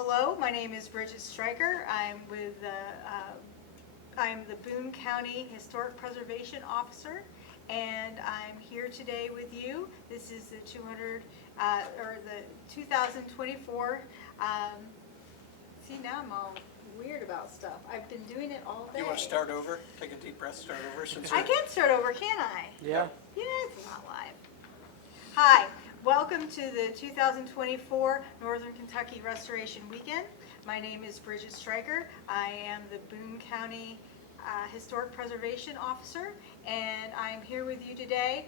Hello, my name is Bridget Stryker. I'm the Boone County Historic Preservation Officer, and I'm here today with you. This is the 2024. See, now I'm all weird about stuff. I've been doing it all day. You want to start over? Take a deep breath, start over. I can start over, can't I? Yeah. Yeah, it's not live. Hi, welcome to the 2024 Northern Kentucky Restoration Weekend. My name is Bridget Stryker. I am the Boone County Historic Preservation Officer, and I'm here with you today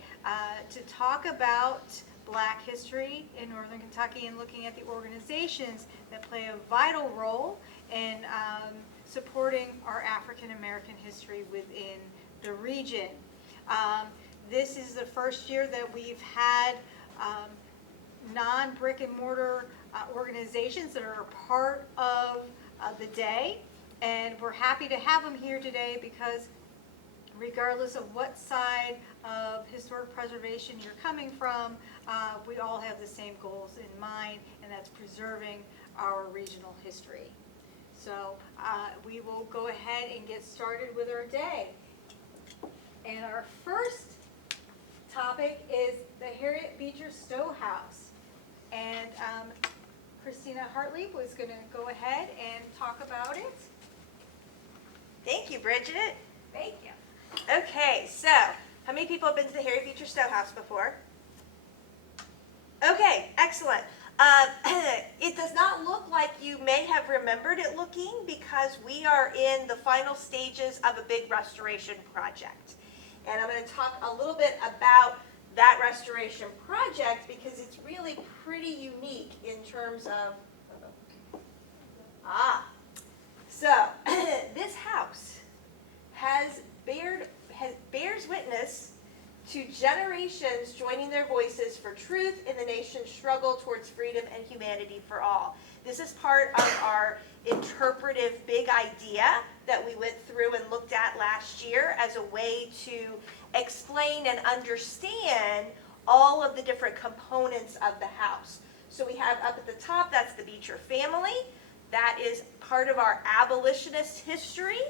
to talk about Black history in Northern Kentucky and looking at the organizations that play a vital role in supporting our African American history within the region. This is the first year that we've had non-brick and mortar organizations that are a part of the day, and we're happy to have them here today because regardless of what side of historic preservation you're coming from, we all have the same goals in mind, and that's preserving our regional history. So we will go ahead and get started with our day. And our first topic is the Harriet Beecher Stowe House. And Christina Hartley was going to go ahead and talk about it. Thank you, Bridget. Thank you. Okay, so how many people have been to the Harriet Beecher Stowe House before? Okay, excellent. It does not look like you may have remembered it looking because we are in the final stages of a big restoration project. And I'm going to talk a little bit about that restoration project because it's really pretty unique in terms of, so this house bears witness to generations joining their voices for truth in the nation's struggle towards freedom and humanity for all. This is part of our interpretive big idea that we went through and looked at last year as a way to explain and understand all of the different components of the house. So we have up at the top, that's the Beecher family. That is part of our abolitionist history.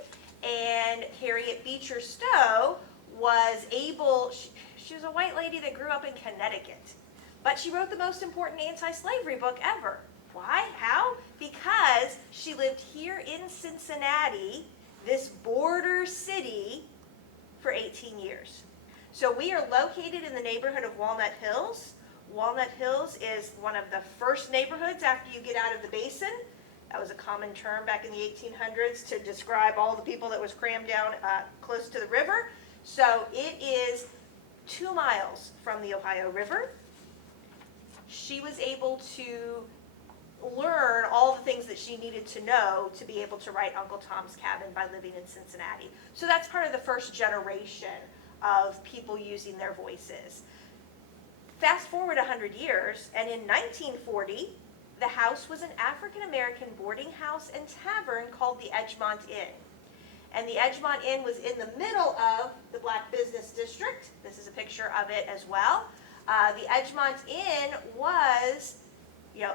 And Harriet Beecher Stowe was able, she was a white lady that grew up in Connecticut, but she wrote the most important anti-slavery book ever. Why? How? Because she lived here in Cincinnati, this border city, for 18 years. So we are located in the neighborhood of Walnut Hills. Walnut Hills is one of the first neighborhoods after you get out of the basin. That was a common term back in the 1800s to describe all the people that was crammed down close to the river. So it is 2 miles from the Ohio River. She was able to learn all the things that she needed to know to be able to write Uncle Tom's Cabin by living in Cincinnati. So that's part of the first generation of people using their voices. Fast forward 100 years, and in 1940, the house was an African-American boarding house and tavern called the Edgemont Inn. And the Edgemont Inn was in the middle of the Black Business District. This is a picture of it as well. The Edgemont Inn was,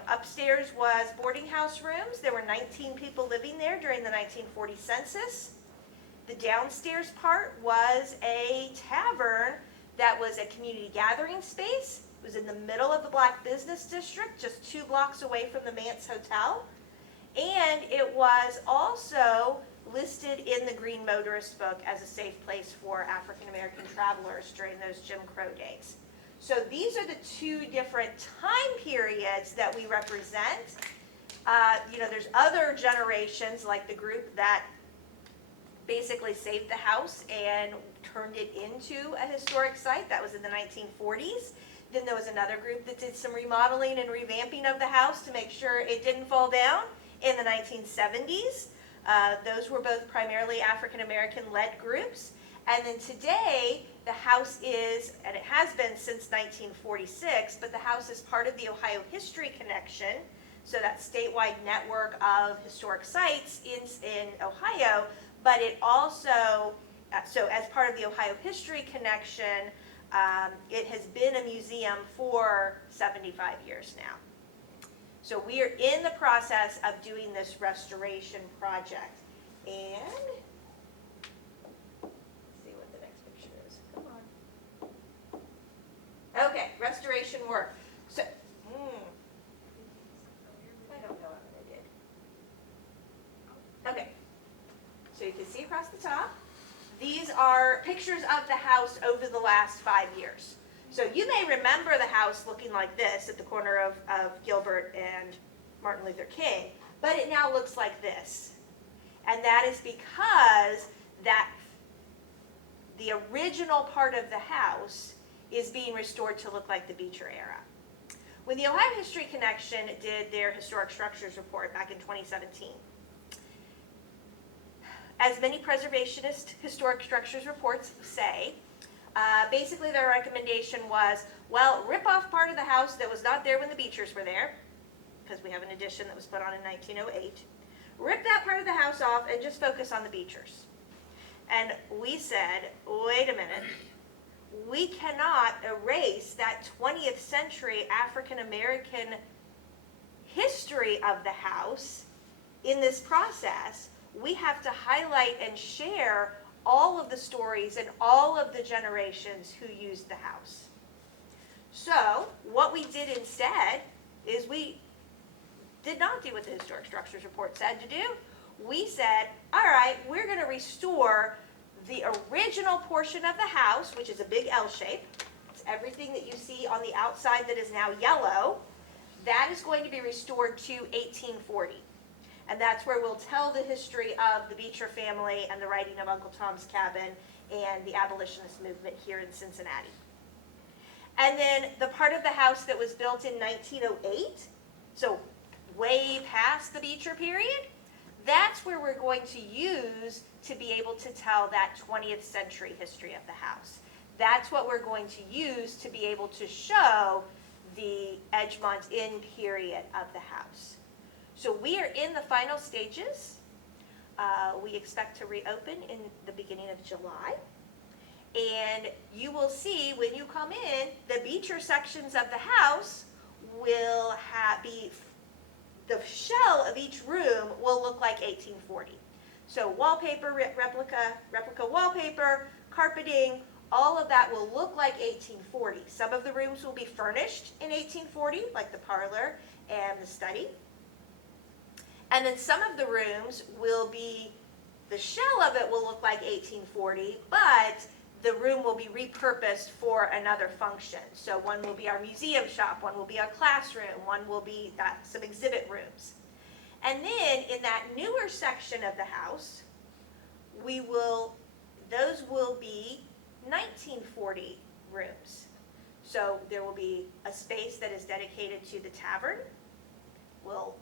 upstairs was boarding house rooms. There were 19 people living there during the 1940 census. The downstairs part was a tavern that was a community gathering space. It was in the middle of the Black Business District, just 2 blocks away from the Manse Hotel. And it was also listed in the Green Motorist book as a safe place for African American travelers during those Jim Crow days. So these are the 2 different time periods that we represent. There's other generations like the group that basically saved the house and turned it into a historic site. That was in the 1940s. Then there was another group that did some remodeling and revamping of the house to make sure it didn't fall down in the 1970s. Those were both primarily African American led groups. And then today, the house is, and it has been since 1946, but the house is part of the Ohio History Connection, so that statewide network of historic sites in Ohio, but it also, so as part of the Ohio History Connection, it has been a museum for 75 years now. So we are in the process of doing this restoration project. And let's see what the next picture is. Come on. Okay, restoration work. So, I don't know what I did. Okay, so you can see across the top. These are pictures of the house over the last 5 years. So you may remember the house looking like this at the corner of Gilbert and Martin Luther King, but it now looks like this. And that is because that the original part of the house is being restored to look like the Beecher era. When the Ohio History Connection did their historic structures report back in 2017, as many preservationist historic structures reports say, basically their recommendation was, well, rip off part of the house that was not there when the Beechers were there, because we have an addition that was put on in 1908. Rip that part of the house off and just focus on the Beechers. And we said, wait a minute, we cannot erase that 20th century African American history of the house in this process. We have to highlight and share all of the stories and all of the generations who used the house. So what we did instead is we did not do what the Historic Structures Report said to do. We said, all right, we're going to restore the original portion of the house, which is a big L shape. It's everything that you see on the outside that is now yellow. That is going to be restored to 1840. And that's where we'll tell the history of the Beecher family and the writing of Uncle Tom's Cabin and the abolitionist movement here in Cincinnati. And then the part of the house that was built in 1908, so way past the Beecher period, that's where we're going to use to be able to tell that 20th century history of the house. That's what we're going to use to be able to show the Edgemont Inn period of the house. So we are in the final stages. We expect to reopen in the beginning of July. And you will see when you come in, the Beecher sections of the house will be, the shell of each room will look like 1840. So wallpaper, replica wallpaper, carpeting, all of that will look like 1840. Some of the rooms will be furnished in 1840, like the parlor and the study. And then some of the rooms will be, the shell of it will look like 1840, but the room will be repurposed for another function. So one will be our museum shop, one will be our classroom, one will be some exhibit rooms. And then in that newer section of the house, those will be 1940 rooms. So there will be a space that is dedicated to the tavern. We'll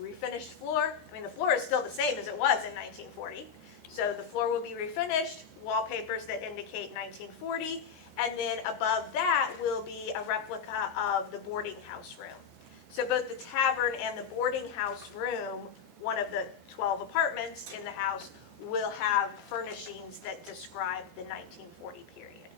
refinished floor. I mean, the floor is still the same as it was in 1940. So the floor will be refinished, wallpapers that indicate 1940, and then above that will be a replica of the boarding house room. So both the tavern and the boarding house room, one of the 12 apartments in the house, will have furnishings that describe the 1940 period.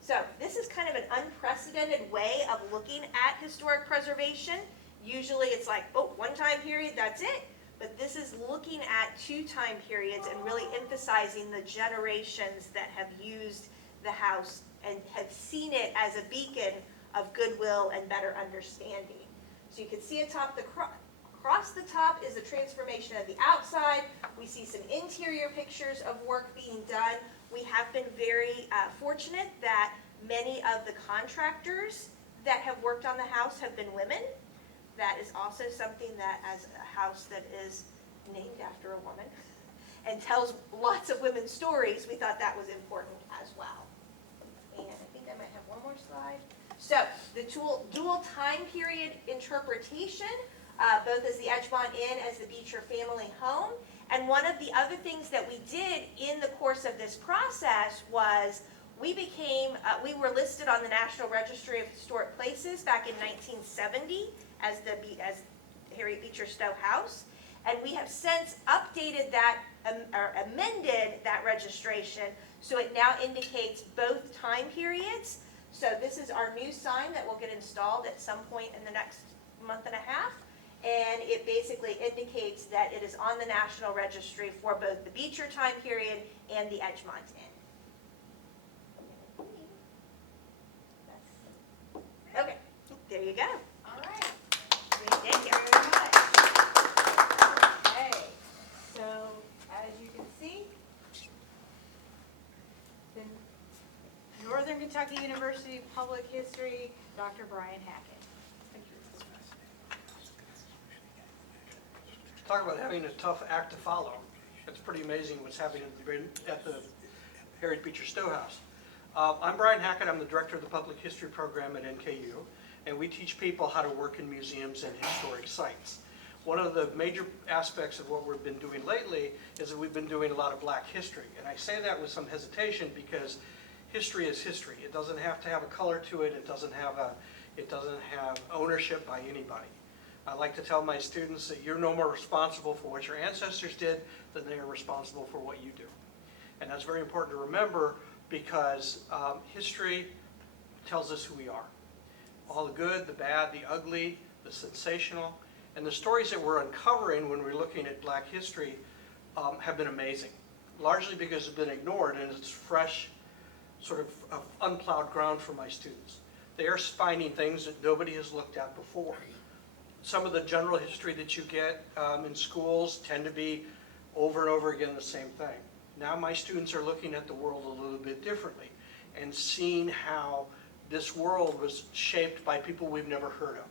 So this is kind of an unprecedented way of looking at historic preservation. Usually it's like, oh, one time period, that's it. But this is looking at 2 time periods and really emphasizing the generations that have used the house and have seen it as a beacon of goodwill and better understanding. So you can see atop across the top is the transformation of the outside. We see some interior pictures of work being done. We have been very fortunate that many of the contractors that have worked on the house have been women. That is also something that, as a house that is named after a woman and tells lots of women's stories, we thought that was important as well. And I think I might have one more slide. So the dual time period interpretation, both as the Edgemont Inn as the Beecher family home. And one of the other things that we did in the course of this process was we were listed on the National Registry of Historic Places back in 1970 as Harriet Beecher Stowe House. And we have since updated that, or amended that registration, so it now indicates both time periods. So this is our new sign that will get installed at some point in the next month and a half. And it basically indicates that it is on the National Registry for both the Beecher time period and the Edgemont Inn. Okay, there you go. All right. Thank you. Very much. Okay, so as you can see, the Northern Kentucky University Public History, Dr. Brian Hackett. Talk about having a tough act to follow. It's pretty amazing what's happening at the Harriet Beecher Stowe House. I'm Brian Hackett. I'm the director of the Public History Program at NKU, and we teach people how to work in museums and historic sites. One of the major aspects of what we've been doing lately is that we've been doing a lot of Black history. And I say that with some hesitation because history is history. It doesn't have to have a color to it. It doesn't have ownership by anybody. I like to tell my students that you're no more responsible for what your ancestors did than they are responsible for what you do. And that's very important to remember because history tells us who we are. All the good, the bad, the ugly, the sensational, and the stories that we're uncovering when we're looking at Black history have been amazing, largely because it's been ignored and it's fresh, sort of unplowed ground for my students. They are finding things that nobody has looked at before. Some of the general history that you get in schools tend to be over and over again the same thing. Now my students are looking at the world a little bit differently and seeing how this world was shaped by people we've never heard of.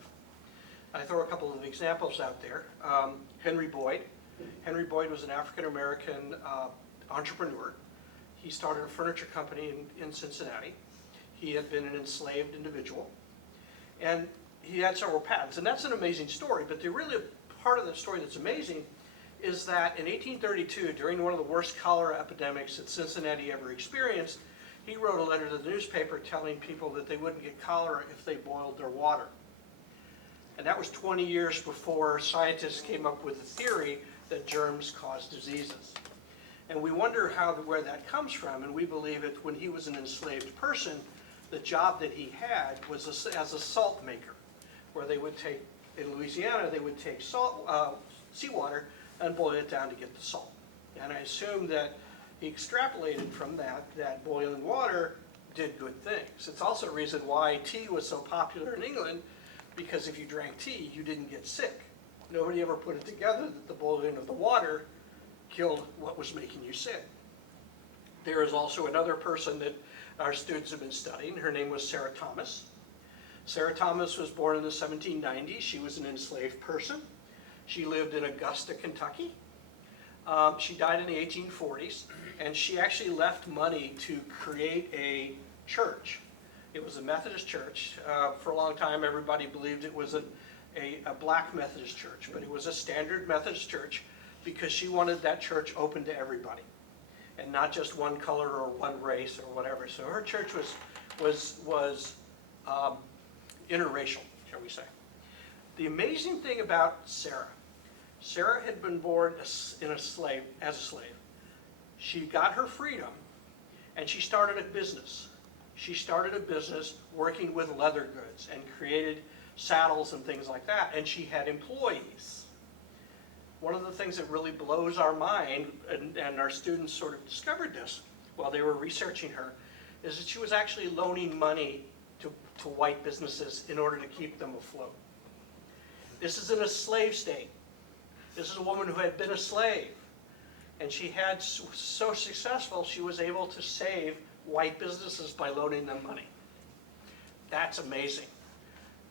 I throw a couple of examples out there. Henry Boyd. Henry Boyd was an African-American entrepreneur. He started a furniture company in Cincinnati. He had been an enslaved individual. And he had several patents, and that's an amazing story, but the really part of the story that's amazing is that in 1832, during one of the worst cholera epidemics that Cincinnati ever experienced, he wrote a letter to the newspaper telling people that they wouldn't get cholera if they boiled their water. And that was 20 years before scientists came up with the theory that germs cause diseases. And we wonder where that comes from, and we believe it when he was an enslaved person, the job that he had was as a salt maker, where they would take, in Louisiana, they would take seawater and boil it down to get the salt. And I assume that he extrapolated from that boiling water did good things. It's also a reason why tea was so popular in England, because if you drank tea, you didn't get sick. Nobody ever put it together that the boiling of the water killed what was making you sick. There is also another person that our students have been studying. Her name was Sarah Thomas. Sarah Thomas was born in the 1790s. She was an enslaved person. She lived in Augusta, Kentucky. She died in the 1840s, and she actually left money to create a church. It was a Methodist church. For a long time, everybody believed it was a black Methodist church, but it was a standard Methodist church because she wanted that church open to everybody, and not just one color or one race or whatever. So her church was interracial, shall we say. The amazing thing about Sarah had been born as a slave. She got her freedom, and she started a business. She started a business working with leather goods and created saddles and things like that, and she had employees. One of the things that really blows our mind, and our students sort of discovered this while they were researching her, is that she was actually loaning money to white businesses in order to keep them afloat. This is in a slave state. This is a woman who had been a slave, and she had so successful she was able to save white businesses by loaning them money. That's amazing.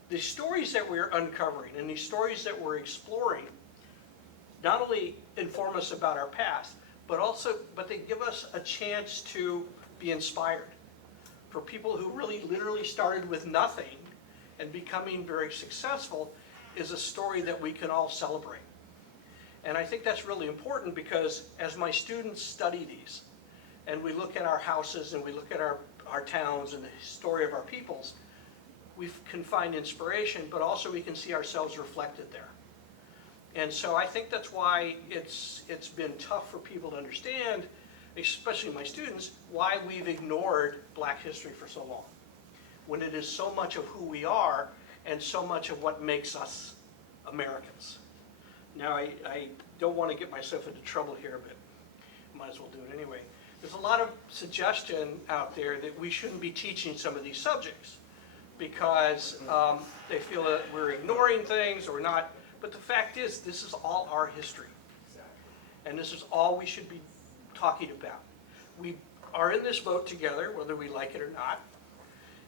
The stories that we're uncovering and these stories that we're exploring not only inform us about our past, but they give us a chance to be inspired. For people who really literally started with nothing and becoming very successful is a story that we can all celebrate. And I think that's really important because as my students study these, and we look at our houses and we look at our towns and the story of our peoples, we can find inspiration, but also we can see ourselves reflected there. And so I think that's why it's been tough for people to understand, especially my students, why we've ignored black history for so long. When it is so much of who we are, and so much of what makes us Americans. Now, I don't want to get myself into trouble here, but might as well do it anyway. There's a lot of suggestion out there that we shouldn't be teaching some of these subjects because they feel that we're ignoring things or not. But the fact is, this is all our history. And this is all we should be talking about. We are in this boat together, whether we like it or not.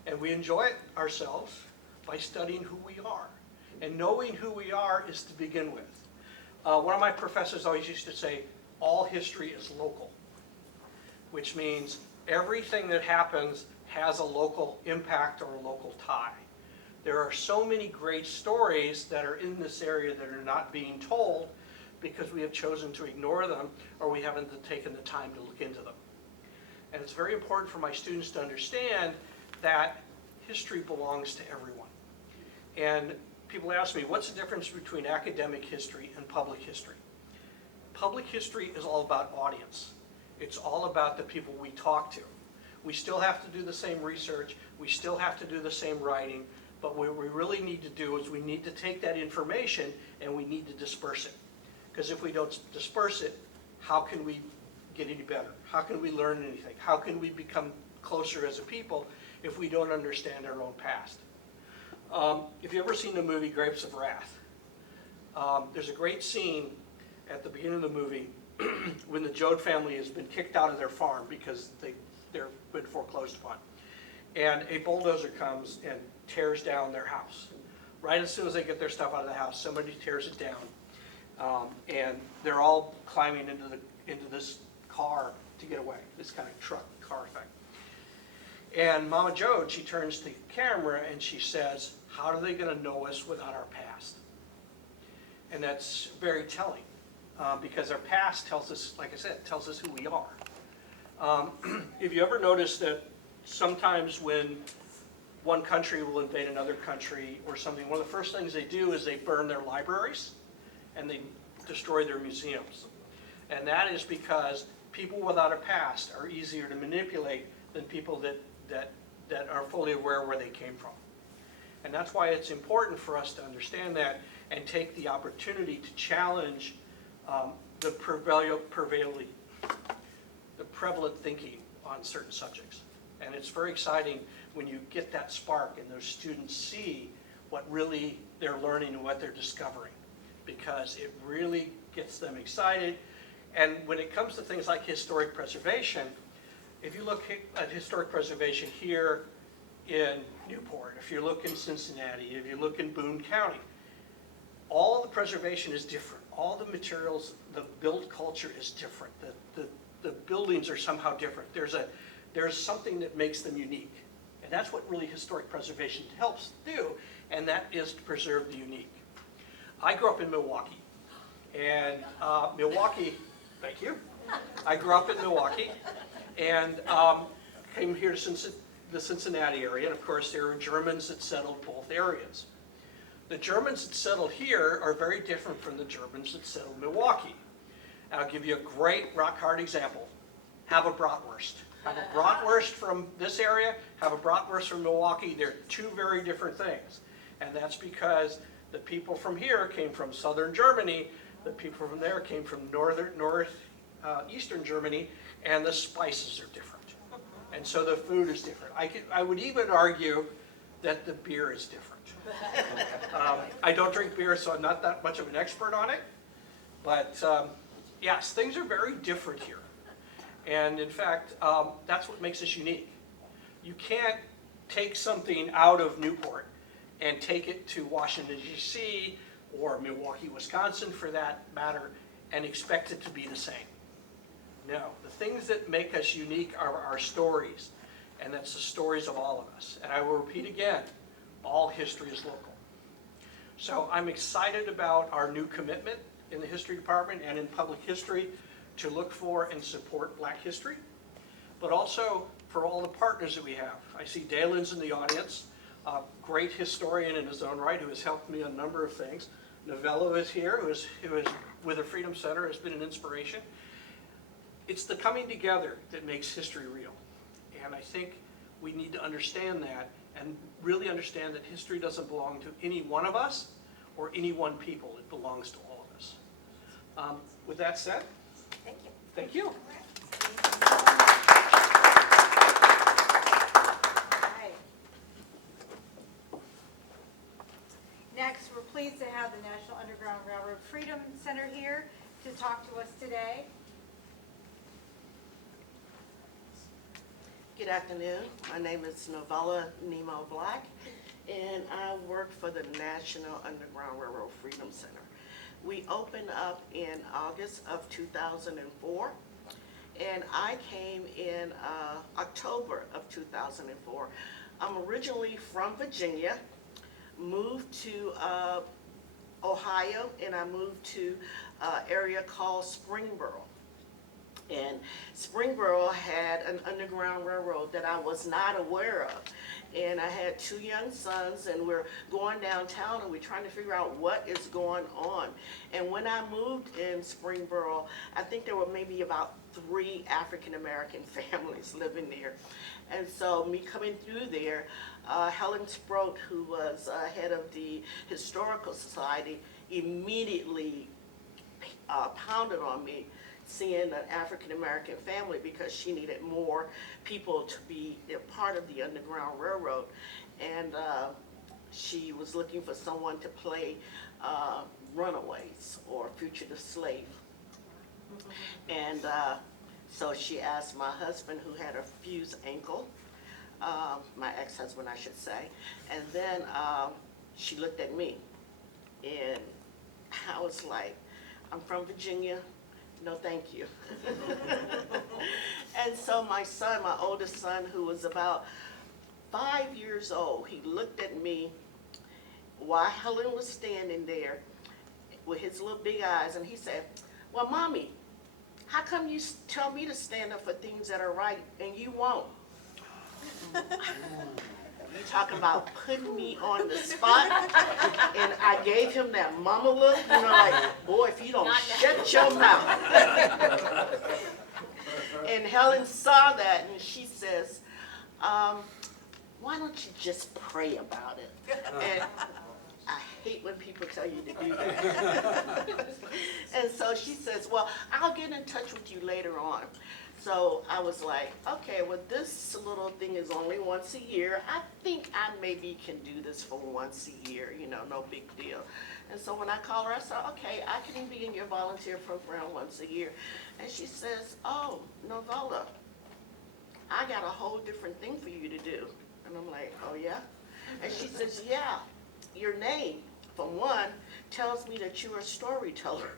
And we enjoy it ourselves by studying who we are. And knowing who we are is to begin with. One of my professors always used to say, all history is local, which means everything that happens has a local impact or a local tie. There are so many great stories that are in this area that are not being told because we have chosen to ignore them or we haven't taken the time to look into them. And it's very important for my students to understand that history belongs to everyone. And people ask me, what's the difference between academic history and public history? Public history is all about audience. It's all about the people we talk to. We still have to do the same research, we still have to do the same writing, but what we really need to do is we need to take that information and we need to disperse it. Because if we don't disperse it, how can we get any better? How can we learn anything? How can we become closer as a people if we don't understand our own past? If you've ever seen the movie Grapes of Wrath, there's a great scene at the beginning of the movie when the Joad family has been kicked out of their farm because they're been foreclosed upon. And a bulldozer comes and tears down their house. Right as soon as they get their stuff out of the house, somebody tears it down. And they're all climbing into this car to get away, this kind of truck, car thing. And Mama Joad, she turns to the camera and she says, how are they going to know us without our past? And that's very telling because our past tells us, like I said, tells us who we are. If you ever notice that sometimes when one country will invade another country or something, one of the first things they do is they burn their libraries and they destroy their museums. And that is because people without a past are easier to manipulate than people that are fully aware where they came from. And that's why it's important for us to understand that and take the opportunity to challenge the prevalent thinking on certain subjects. And it's very exciting when you get that spark and those students see what really they're learning and what they're discovering, because it really gets them excited. And when it comes to things like historic preservation, if you look at historic preservation here in Newport, if you look in Cincinnati, if you look in Boone County, all the preservation is different. All the materials, the built culture is different. The buildings are somehow different. There's something that makes them unique. And that's what really historic preservation helps do, and that is to preserve the unique. I grew up in Milwaukee, and Milwaukee, thank you. I grew up in Milwaukee and came here to the Cincinnati area, and of course there were Germans that settled both areas. The Germans that settled here are very different from the Germans that settled Milwaukee. And I'll give you a great rock-hard example. Have a bratwurst. Have a bratwurst from this area, have a bratwurst from Milwaukee. They're two very different things. And that's because the people from here came from southern Germany, the people from there came from northeastern Germany, and the spices are different. And so the food is different. I would even argue that the beer is different. I don't drink beer, so I'm not that much of an expert on it. But yes, things are very different here. And in fact, that's what makes us unique. You can't take something out of Newport and take it to Washington, D.C., or Milwaukee, Wisconsin, for that matter, and expect it to be the same. No, the things that make us unique are our stories, and that's the stories of all of us. And I will repeat again, all history is local. So I'm excited about our new commitment in the history department and in public history to look for and support Black history, but also for all the partners that we have. I see Dalen's in the audience, a great historian in his own right who has helped me on a number of things. Novello is here, who is with the Freedom Center, has been an inspiration. It's the coming together that makes history real. And I think we need to understand that and really understand that history doesn't belong to any one of us or any one people. It belongs to all of us. With that said, Thank you. thank you. All right. Next, we're pleased to have the National Underground Railroad Freedom Center here to talk to us today. Good afternoon. My name is Novella Nemo Black, and I work for the National Underground Railroad Freedom Center. We opened up in August of 2004, and I came in October of 2004. I'm originally from Virginia, moved to Ohio, and I moved to an area called Springboro. And Springboro had an underground railroad that I was not aware of. And I had 2 young sons, and we're going downtown and we're trying to figure out what is going on. And when I moved in Springboro, I think there were maybe about 3 African-American families living there. And so me coming through there, Helen Sproat, who was head of the Historical Society, immediately pounded on me, seeing an African-American family, because she needed more people to be a part of the Underground Railroad. And she was looking for someone to play runaways or fugitive slave. And so she asked my husband, who had a fused ankle, my ex-husband I should say, and then she looked at me, and I was like, I'm from Virginia, no thank you. And so my son, my oldest son, who was about 5 years old, he looked at me while Helen was standing there with his little big eyes, and he said, well, Mommy, how come you tell me to stand up for things that are right and you won't? You talking about putting me on the spot? And I gave him that mama look, you know, like, boy, if you don't shut your mouth. And Helen saw that, and she says, why don't you just pray about it? And I hate when people tell you to do that. And so she says, well, I'll get in touch with you later on. So I was like, okay, well, this little thing is only once a year. I think I maybe can do this for once a year, you know, no big deal. And so when I called her, I said, okay, I can be in your volunteer program once a year. And she says, oh, Novella, I got a whole different thing for you to do. And I'm like, oh, yeah? And she says, yeah, your name, for one, tells me that you're a storyteller.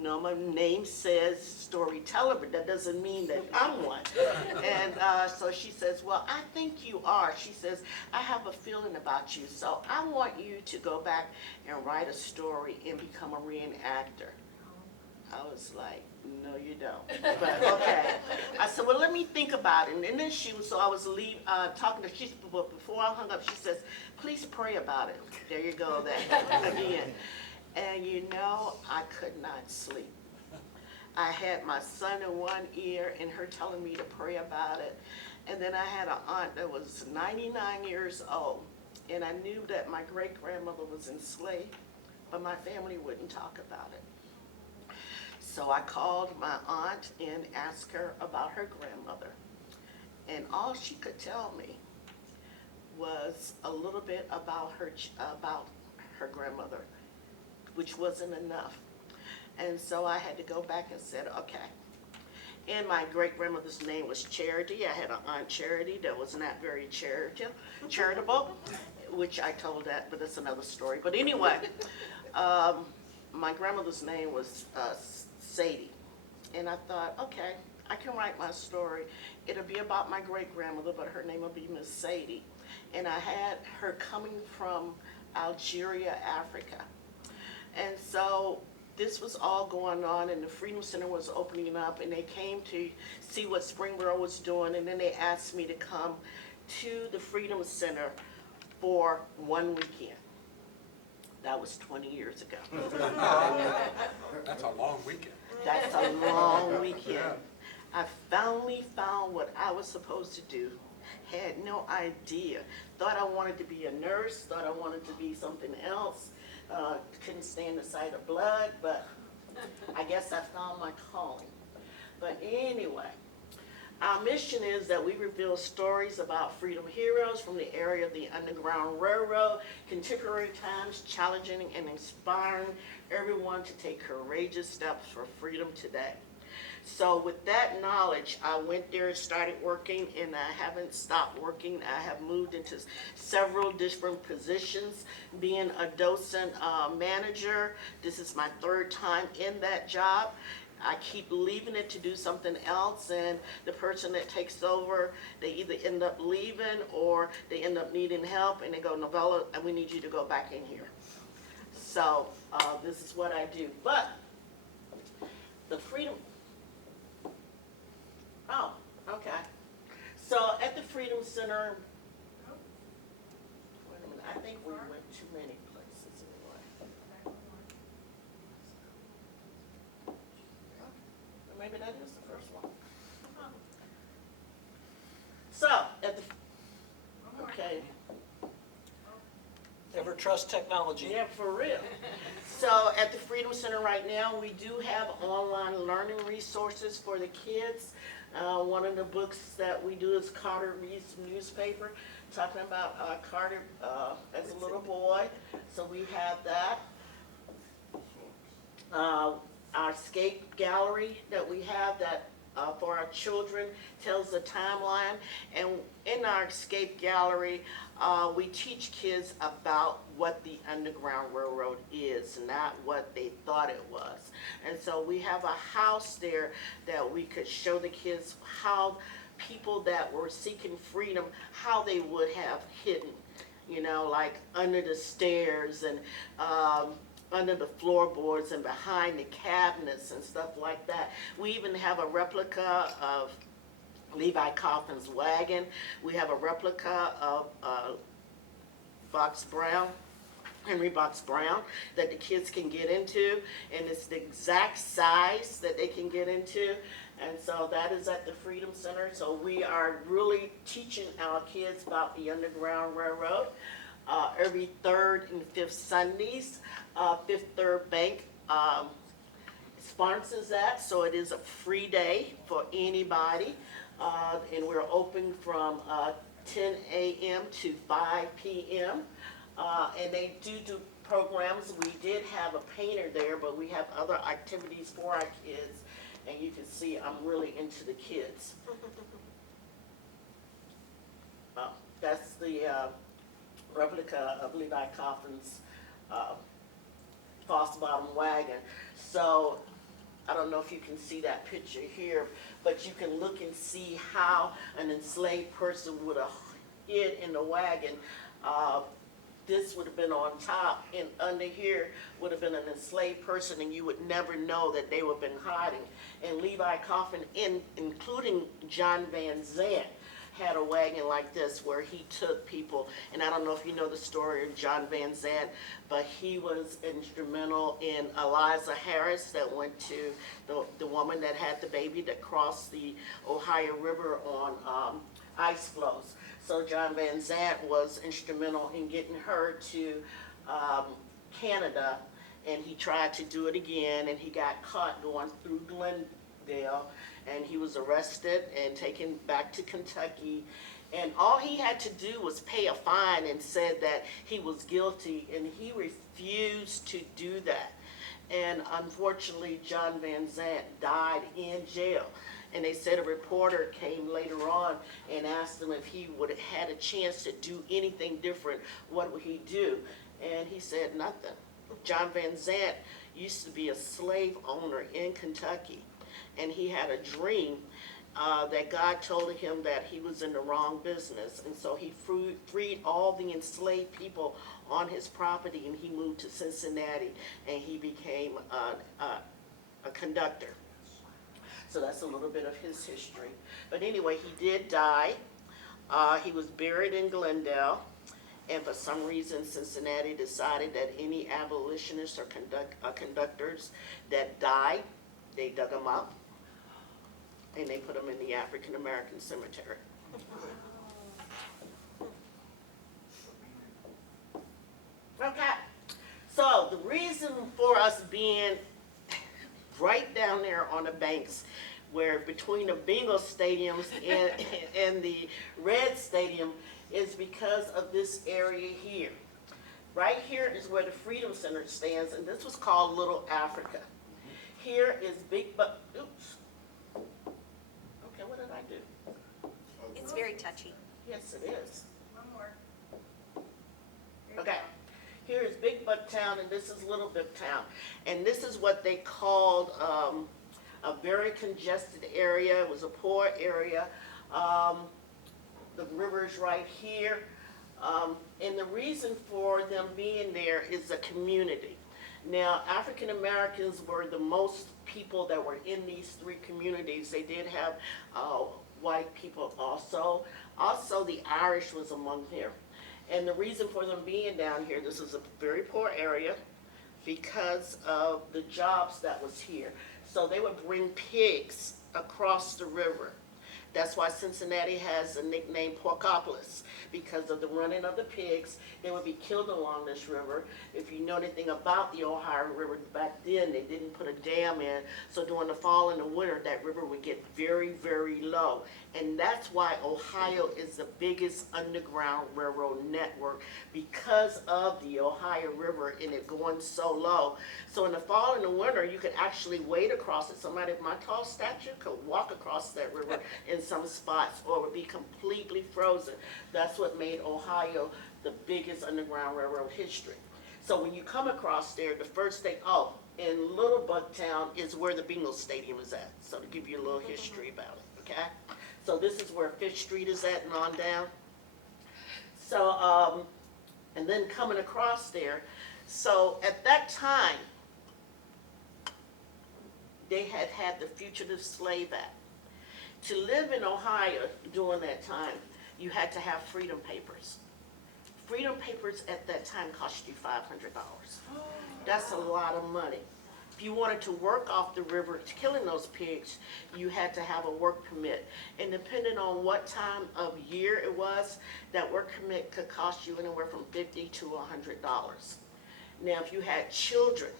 No, my name says storyteller, but that doesn't mean that I'm one. And so she says, well, I think you are. She says, I have a feeling about you, so I want you to go back and write a story and become a reenactor. I was like, no, you don't. But okay. I said, well, let me think about it. And then she was, so I was talking to, but before I hung up, she says, please pray about it. There you go, that again. And you know, I could not sleep. I had my son in one ear and her telling me to pray about it. And then I had an aunt that was 99 years old. And I knew that my great-grandmother was enslaved, but my family wouldn't talk about it. So I called my aunt and asked her about her grandmother. And all she could tell me was a little bit about her grandmother, which wasn't enough. And so I had to go back and said, okay. And my great-grandmother's name was Charity. I had an Aunt Charity that was not very charitable, which I told that, but that's another story. But anyway, my grandmother's name was Sadie. And I thought, okay, I can write my story. It'll be about my great-grandmother, but her name will be Miss Sadie. And I had her coming from Algeria, Africa. And so this was all going on, and the Freedom Center was opening up, and they came to see what Springboro was doing, and then they asked me to come to the Freedom Center for one weekend. That was 20 years ago. That's a long weekend. That's a long weekend. I finally found what I was supposed to do, Had no idea. Thought I wanted to be a nurse, thought I wanted to be something else. Couldn't stand the sight of blood, but I guess I found my calling. But anyway, our mission is that we reveal stories about freedom heroes from the area of the Underground Railroad, contemporary times, challenging and inspiring everyone to take courageous steps for freedom today. So with that knowledge, I went there and started working, and I haven't stopped working. I have moved into several different positions, being a docent manager. This is my third time in that job. I keep leaving it to do something else, and the person that takes over, they either end up leaving or they end up needing help, and they go, Novella, we need you to go back in here. So this is what I do. But the freedom, oh, okay. So at the Freedom Center, wait a minute, I think we went too many places anyway. Maybe that is the first one. So, at the, okay, Ever trust technology? yeah, for real. So, at the Freedom Center right now, we do have online learning resources for the kids. One of the books that we do is Carter Reads Newspaper, talking about Carter as a little boy. So we have that. Our escape gallery that we have that for our children tells the timeline, and in our escape gallery we teach kids about what the Underground Railroad is, not what they thought it was. And so we have a house there that we could show the kids how people that were seeking freedom, how they would have hidden, you know, like under the stairs and under the floorboards and behind the cabinets and stuff like that. We even have a replica of Levi Coffin's wagon. We have a replica of Henry Box Brown, that the kids can get into, and it's the exact size that they can get into. And so that is at the Freedom Center. So we are really teaching our kids about the Underground Railroad. Every third and fifth Sundays, Fifth Third Bank sponsors that, so it is a free day for anybody. And we're open from 10 a.m. to 5 p.m. And they do programs. We did have a painter there, but we have other activities for our kids. And you can see I'm really into the kids. That's the replica of Levi Coffin's false bottom wagon. So I don't know if you can see that picture here, but you can look and see how an enslaved person would have hid in the wagon. This would have been on top, and under here would have been an enslaved person, and you would never know that they would have been hiding. And Levi Coffin, including John Van Zant, had a wagon like this where he took people, and I don't know if you know the story of John Van Zant, but he was instrumental in Eliza Harris that went to the woman that had the baby that crossed the Ohio River on ice floes. So John Van Zant was instrumental in getting her to Canada, and he tried to do it again, and he got caught going through Glendale, and he was arrested and taken back to Kentucky. And all he had to do was pay a fine and said that he was guilty, and he refused to do that. And unfortunately, John Van Zant died in jail. And they said a reporter came later on and asked him if he would have had a chance to do anything different, what would he do? And he said nothing. John Van Zant used to be a slave owner in Kentucky, and he had a dream that God told him that he was in the wrong business, and so he freed all the enslaved people on his property, and he moved to Cincinnati, and he became a conductor. So that's a little bit of his history. But anyway, he did die. He was buried in Glendale, and for some reason Cincinnati decided that any abolitionists or conductors that died, they dug them up and they put them in the African American cemetery. Okay, so the reason for us being right down there on the banks, where between the bingo stadiums and the Red Stadium, is because of this area here. Right here is where the Freedom Center stands, and this was called Little Africa. Here is Big Buck, oops. Okay, what did I do? It's very touchy. Yes, it is. One more. Okay, here is Big Bucktown, and this is Little Bucktown. And this is what they called a very congested area. It was a poor area. The river's right here. And the reason for them being there is a community. Now, African Americans were the most people that were in these three communities. They did have white people also. Also, the Irish was among them. And the reason for them being down here, this is a very poor area because of the jobs that was here. So they would bring pigs across the river. That's why Cincinnati has a nickname Porkopolis, because of the running of the pigs. They would be killed along this river. If you know anything about the Ohio River, back then they didn't put a dam in, so during the fall and the winter, that river would get very, very low. And that's why Ohio is the biggest underground railroad network, because of the Ohio River and it going so low. So in the fall and the winter, you could actually wade across it. Somebody of my tall stature could walk across that river in some spots, or it would be completely frozen. That's what made Ohio the biggest underground railroad history. So when you come across there, the first thing, in Little Bucktown is where the bingo stadium is at. So to give you a little history about it, okay? So this is where Fifth Street is at and on down. So, and then coming across there, so at that time, they had the Fugitive Slave Act. To live in Ohio during that time, you had to have freedom papers. Freedom papers at that time cost you $500. That's a lot of money. If you wanted to work off the river killing those pigs, you had to have a work permit. And depending on what time of year it was, that work permit could cost you anywhere from $50 to $100. Now, if you had children,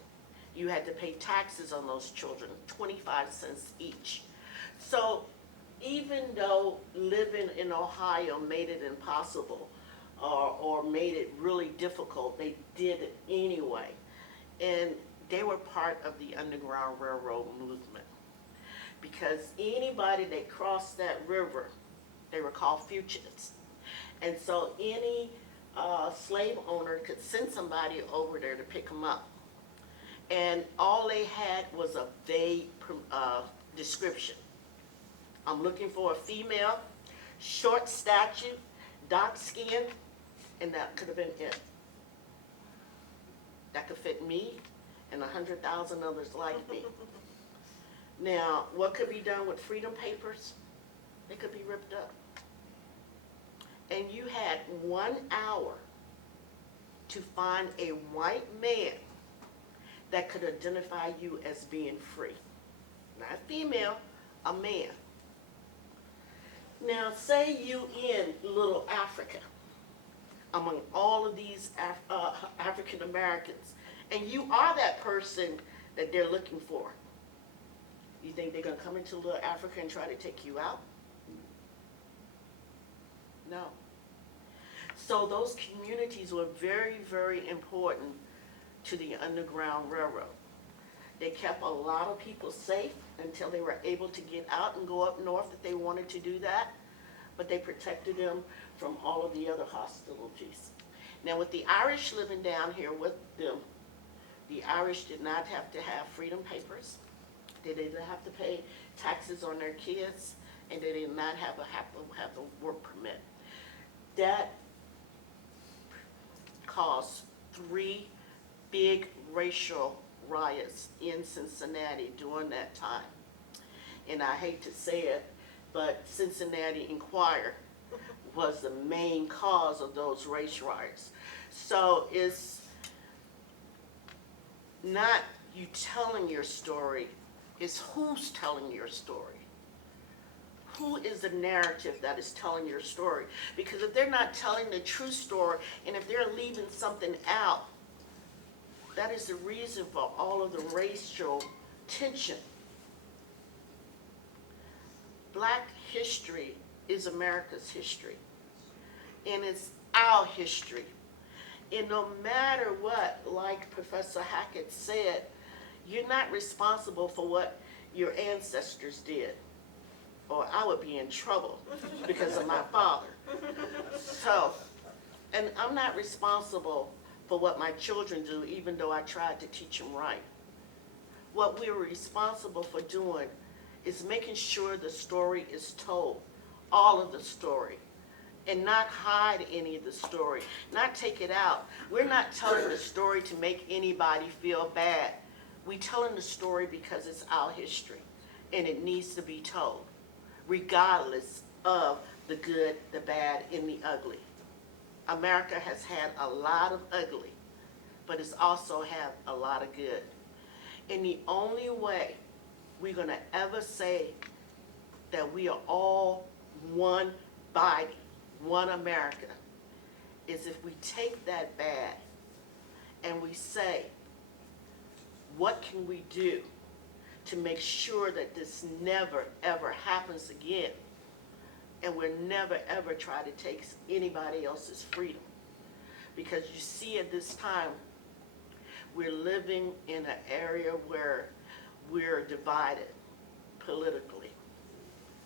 you had to pay taxes on those children, 25 cents each. So even though living in Ohio made it impossible, or made it really difficult, they did it anyway. And they were part of the Underground Railroad movement. Because anybody that crossed that river, they were called fugitives. And so any slave owner could send somebody over there to pick them up. And all they had was a vague description. I'm looking for a female, short stature, dark skin, and that could have been it. That could fit me and 100,000 others like me. Now, what could be done with freedom papers? They could be ripped up. And you had 1 hour to find a white man that could identify you as being free. Not female, a man. Now, say you in Little Africa, among all of these African Americans, and you are that person that they're looking for. You think they're going to come into Little Africa and try to take you out? No. So those communities were very, very important to the Underground Railroad. They kept a lot of people safe until they were able to get out and go up north if they wanted to do that, but they protected them from all of the other hostilities. Now, with the Irish living down here with them, the Irish did not have to have freedom papers. They didn't have to pay taxes on their kids, and they did not have the work permit. That caused 3 big racial riots in Cincinnati during that time. And I hate to say it, but Cincinnati Enquirer was the main cause of those race riots. So it's not you telling your story, it's who's telling your story. Who is the narrative that is telling your story? Because if they're not telling the true story, and if they're leaving something out, That is the reason for all of the racial tension. Black history is America's history, and it's our history. And no matter what, like Professor Hackett said, you're not responsible for what your ancestors did, or I would be in trouble because of my father. So, and I'm not responsible for what my children do, even though I tried to teach them right. What we're responsible for doing is making sure the story is told, all of the story, and not hide any of the story, not take it out. We're not telling the story to make anybody feel bad. We're telling the story because it's our history, and it needs to be told, regardless of the good, the bad, and the ugly. America has had a lot of ugly, but it's also had a lot of good. And the only way we're going to ever say that we are all one body, one America, is if we take that bad and we say, what can we do to make sure that this never, ever happens again? And we'll never, ever try to take anybody else's freedom. Because you see at this time, we're living in an area where we're divided politically.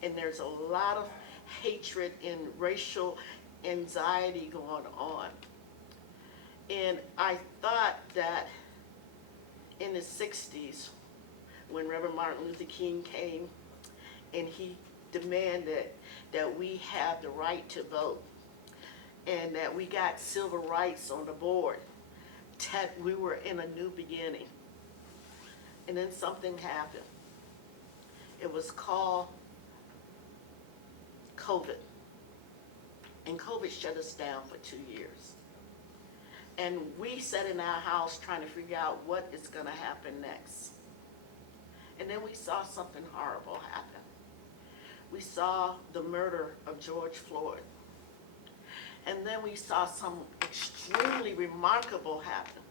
And there's a lot of hatred and racial anxiety going on. And I thought that in the 60s, when Reverend Martin Luther King came and he demanded that we have the right to vote and that we got civil rights on the board, that we were in a new beginning. And then something happened. It was called COVID. And COVID shut us down for 2 years. And we sat in our house trying to figure out what is going to happen next. And then we saw something horrible happen. We saw the murder of George Floyd. And then we saw some extremely remarkable happen,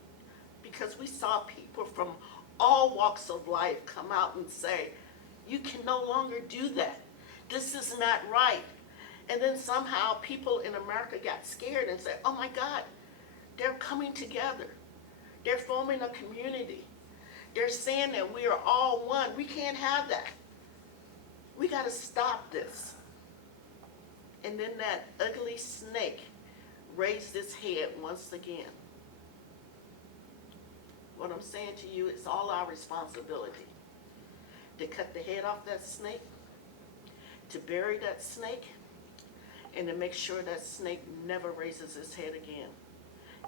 because we saw people from all walks of life come out and say, you can no longer do that. This is not right. And then somehow people in America got scared and said, oh my God, they're coming together. They're forming a community. They're saying that we are all one. We can't have that. We got to stop this. And then that ugly snake raised its head once again. What I'm saying to you, it's all our responsibility to cut the head off that snake, to bury that snake, and to make sure that snake never raises its head again.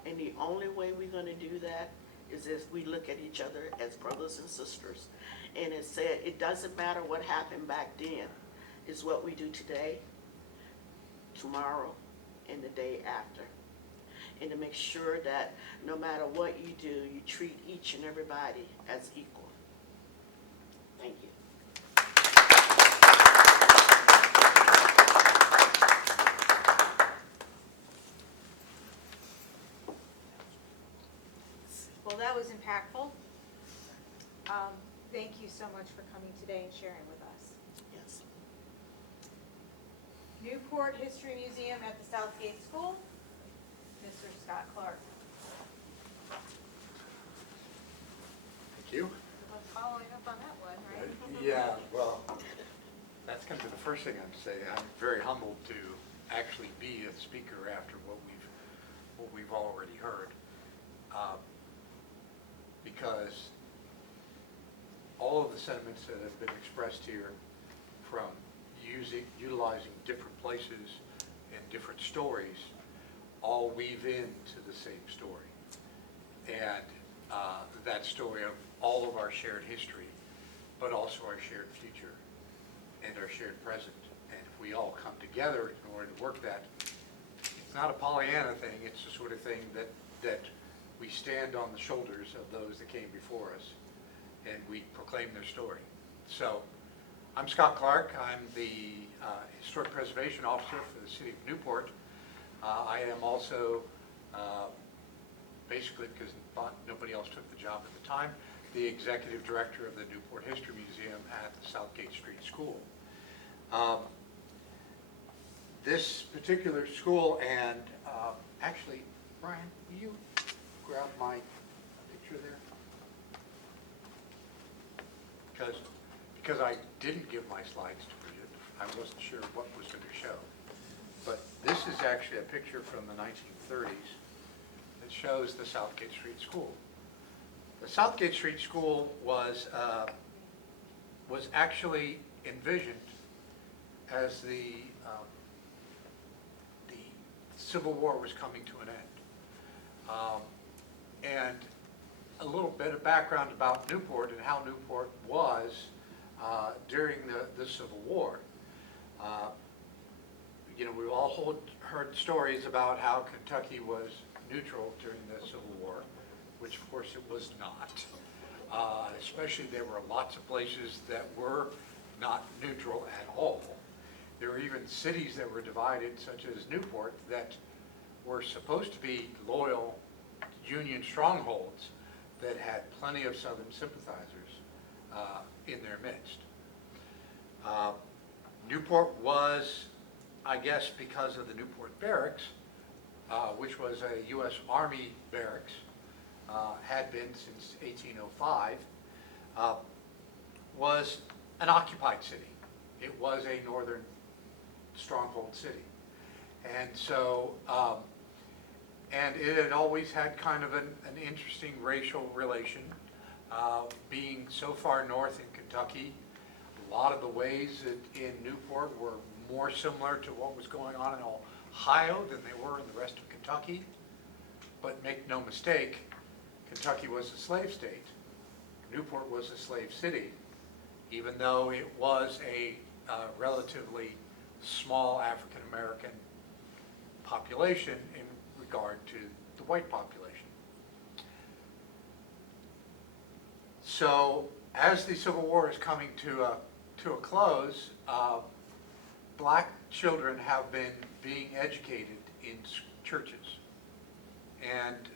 And the only way we're going to do that is if we look at each other as brothers and sisters. And it said, it doesn't matter what happened back then. It's what we do today, tomorrow, and the day after. And to make sure that no matter what you do, you treat each and everybody as equal. Thank you. Well, that was impactful. Thank you so much for coming today and sharing with us. Yes. Newport History Museum at the Southgate School, Mr. Scott Clark. Thank you. Following up on that one, right? Yeah, well, that's kind of the first thing I'd say. I'm very humbled to actually be a speaker after what we've already heard. Because all of the sentiments that have been expressed here, from utilizing different places and different stories, all weave into the same story. And that story of all of our shared history, but also our shared future and our shared present. And if we all come together in order to work that, it's not a Pollyanna thing, it's the sort of thing that we stand on the shoulders of those that came before us and we proclaim their story. So I'm Scott Clark. I'm the Historic Preservation Officer for the City of Newport. I am also basically because nobody else took the job at the time, the executive director of the Newport History Museum at the Southgate Street School. This particular school, and actually, Brian, will you grab my picture there? Because I didn't give my slides to Bridget, I wasn't sure what was going to show. But this is actually a picture from the 1930s that shows the Southgate Street School. The Southgate Street School was actually envisioned as the Civil War was coming to an end. And a little bit of background about Newport and how Newport was during the Civil War. We've all heard stories about how Kentucky was neutral during the Civil War, which of course it was not. Especially there were lots of places that were not neutral at all. There were even cities that were divided, such as Newport, that were supposed to be loyal Union strongholds that had plenty of Southern sympathizers in their midst. Newport was, I guess because of the Newport Barracks, which was a U.S. Army barracks, had been since 1805, was an occupied city. It was a northern stronghold city. And so, and it had always had kind of an interesting racial relation, being so far north in Kentucky. A lot of the ways that in Newport were more similar to what was going on in Ohio than they were in the rest of Kentucky. But make no mistake, Kentucky was a slave state. Newport was a slave city, even though it was a relatively small African American population in regard to the white population. So as the Civil War is coming to a close, black children have been being educated in churches. And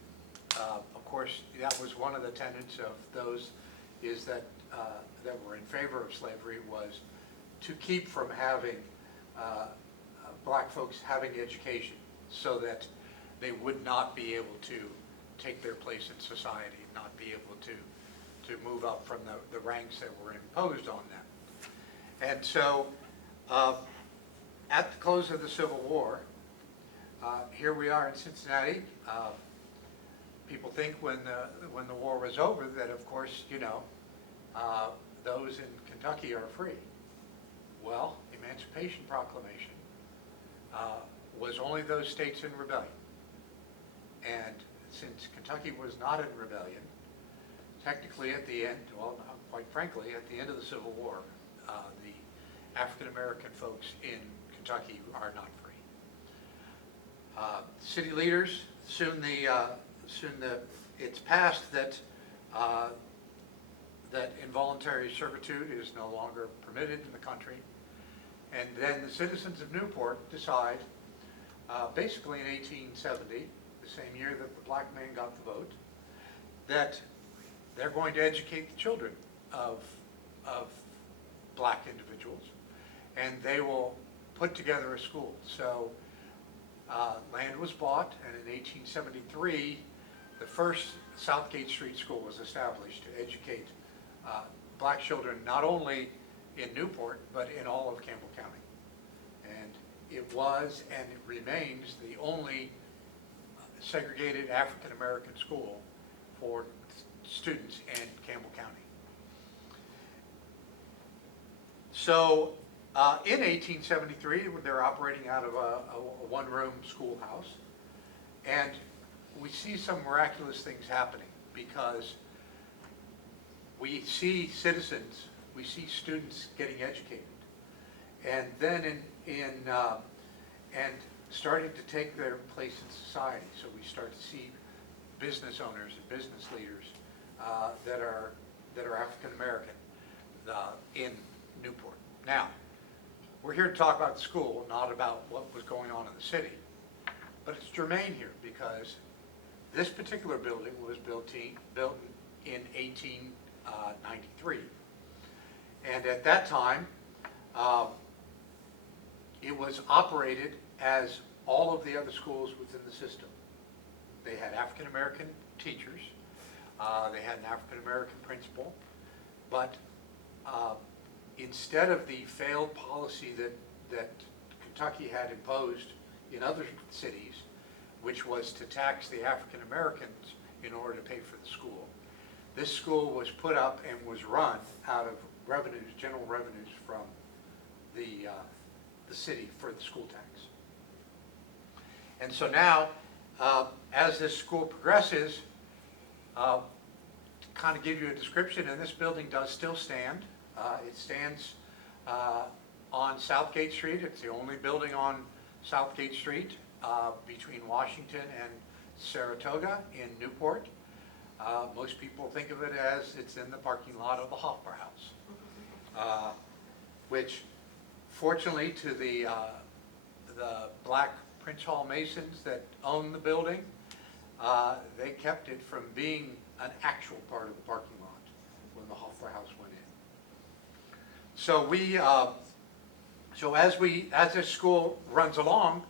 of course, that was one of the tenets of those is that were in favor of slavery, was to keep from having black folks having education so that they would not be able to take their place in society, not be able to move up from the ranks that were imposed on them. And so at the close of the Civil War, here we are in Cincinnati. People think when the war was over that, of course, those in Kentucky are free. Well, Emancipation Proclamation was only those states in rebellion. And since Kentucky was not in rebellion, technically at the end, well, quite frankly, at the end of the Civil War, the African American folks in Kentucky are not free. City leaders, it's passed that that involuntary servitude is no longer permitted in the country. And then the citizens of Newport decide, basically in 1870, the same year that the black man got the vote, that they're going to educate the children of black individuals, and they will put together a school. So land was bought, and in 1873, the first Southgate Street School was established to educate black children, not only in Newport, but in all of Campbell County. And it was, and it remains, the only segregated African American school for students in Campbell County. So in 1873, they're operating out of a one-room schoolhouse, and we see some miraculous things happening because we see citizens, we see students getting educated, and then and starting to take their place in society. So we start to see business owners and business leaders that are African American in Newport. Now, we're here to talk about the school, not about what was going on in the city, but it's germane here because This particular building was built in 1893. And at that time, it was operated as all of the other schools within the system. They had African-American teachers, they had an African-American principal, but instead of the failed policy that Kentucky had imposed in other cities, which was to tax the African Americans in order to pay for the school, this school was put up and was run out of revenues, general revenues from the city for the school tax. And so now, as this school progresses, to kind of give you a description, and this building does still stand. It stands on Southgate Street. It's the only building on Southgate Street between Washington and Saratoga in Newport. Most people think of it as it's in the parking lot of the Hoffer House, which fortunately to the black Prince Hall Masons that own the building, they kept it from being an actual part of the parking lot when the Hoffer House went in. So as this school runs along,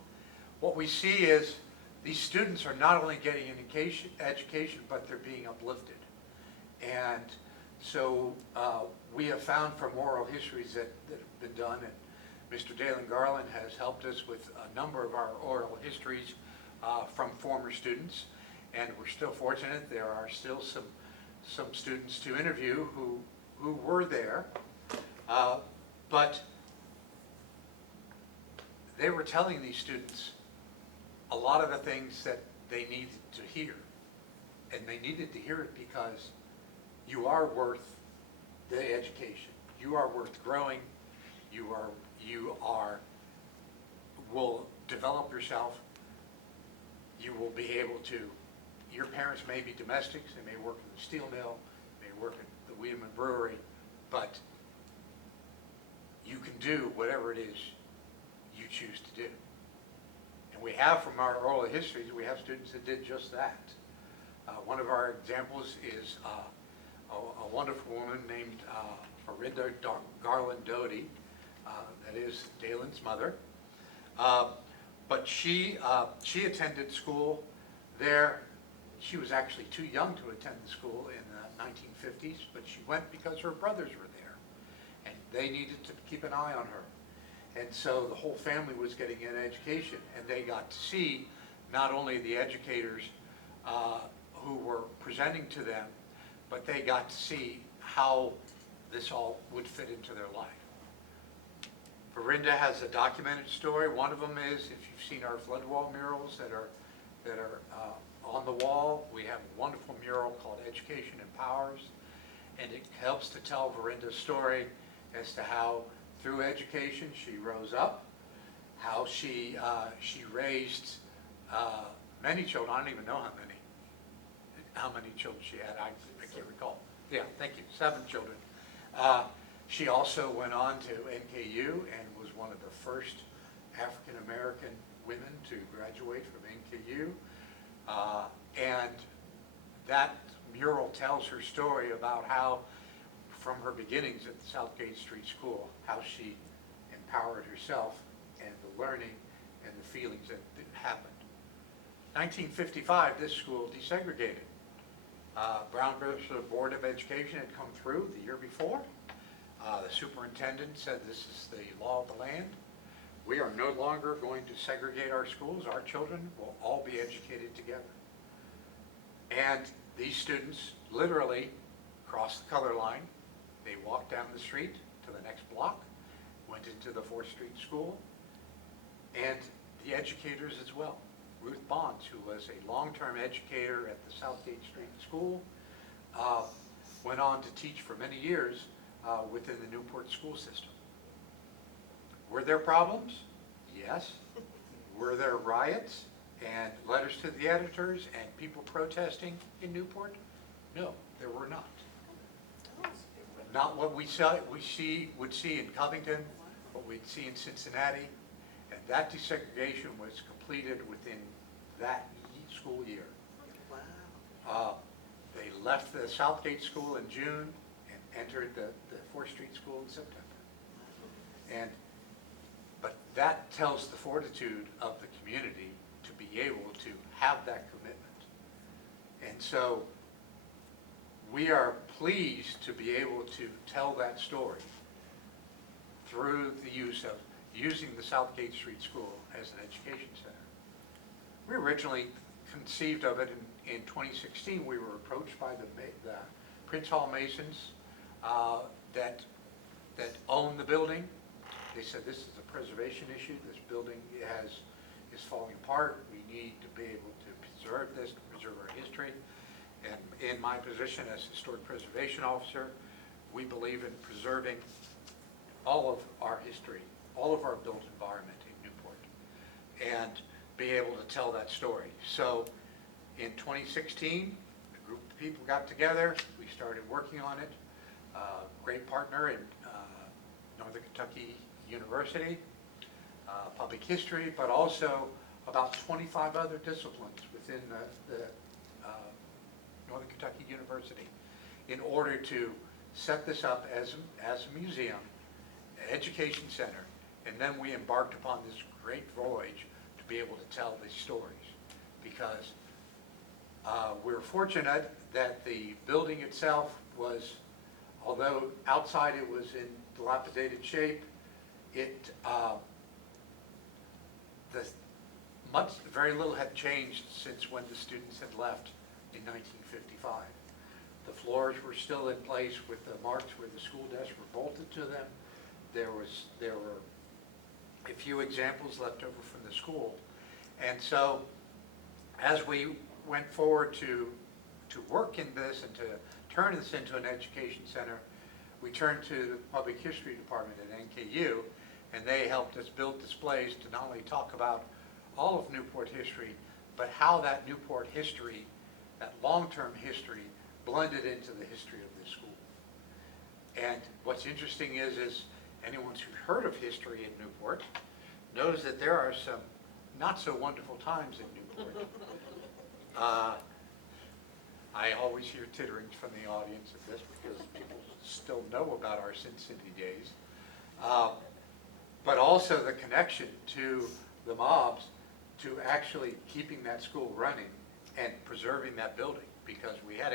what we see is these students are not only getting an education, but they're being uplifted. And so we have found from oral histories that have been done, and Mr. Dalen Garland has helped us with a number of our oral histories from former students, and we're still fortunate there are still some students to interview who were there, but they were telling these students a lot of the things that they needed to hear, and they needed to hear it because you are worth the education. You are worth growing. You will develop yourself. You will be able to, your parents may be domestics, they may work in the steel mill, they may work at the Wiedemann Brewery, but you can do whatever it is you choose to do. And we have from our oral histories, we have students that did just that. One of our examples is a wonderful woman named Farinda Garland Doty, that is Dalen's mother. But she attended school there. She was actually too young to attend the school in the 1950s, but she went because her brothers were there, and they needed to keep an eye on her. And so the whole family was getting an education, and they got to see not only the educators who were presenting to them, but they got to see how this all would fit into their life. Farinda has a documented story. One of them is, if you've seen our flood wall murals that are on the wall, we have a wonderful mural called Education Empowers, and it helps to tell Farinda's story as to how through education she rose up, how she raised many children. I don't even know how many children she had. I can't recall. Yeah, thank you. 7 children. She also went on to NKU and was one of the first African American women to graduate from NKU. And that mural tells her story about how, from her beginnings at the Southgate Street School, how she empowered herself and the learning and the feelings that happened. 1955, this school desegregated. Brown versus Board of Education had come through the year before. The superintendent said this is the law of the land. We are no longer going to segregate our schools. Our children will all be educated together. And these students literally crossed the color line. They walked down the street to the next block, went into the 4th Street School, and the educators as well. Ruth Bonds, who was a long-term educator at the Southgate Street School, went on to teach for many years within the Newport school system. Were there problems? Yes. Were there riots and letters to the editors and people protesting in Newport? No, there were not. Not what would see in Covington, what we'd see in Cincinnati, and that desegregation was completed within that school year. Wow. They left the Southgate School in June and entered the 4th Street School in September. But that tells the fortitude of the community to be able to have that commitment. And so we are pleased to be able to tell that story through the use of using the Southgate Street School as an education center. We originally conceived of it in 2016. We were approached by the Prince Hall Masons that own the building. They said, this is a preservation issue. This building is falling apart. We need to be able to preserve this, to preserve our history. And in my position as Historic Preservation Officer, we believe in preserving all of our history, all of our built environment in Newport, and be able to tell that story. So in 2016, a group of people got together. We started working on it. Great partner in Northern Kentucky University, public history, but also about 25 other disciplines within the Northern Kentucky University in order to set this up as a museum, an education center, and then we embarked upon this great voyage to be able to tell these stories, because we're fortunate that the building itself was, although outside it was in dilapidated shape, very little had changed since when the students had left in 1955. The floors were still in place with the marks where the school desks were bolted to them. There were a few examples left over from the school. And so as we went forward to work in this and to turn this into an education center, we turned to the Public History Department at NKU, and they helped us build displays to not only talk about all of Newport history, but how that Newport history, that long-term history, blended into the history of this school. And what's interesting is anyone who's heard of history in Newport knows that there are some not so wonderful times in Newport. I always hear titterings from the audience of this because people still know about our Cincinnati days. But also the connection to the mobs, to actually keeping that school running and preserving that building, because we had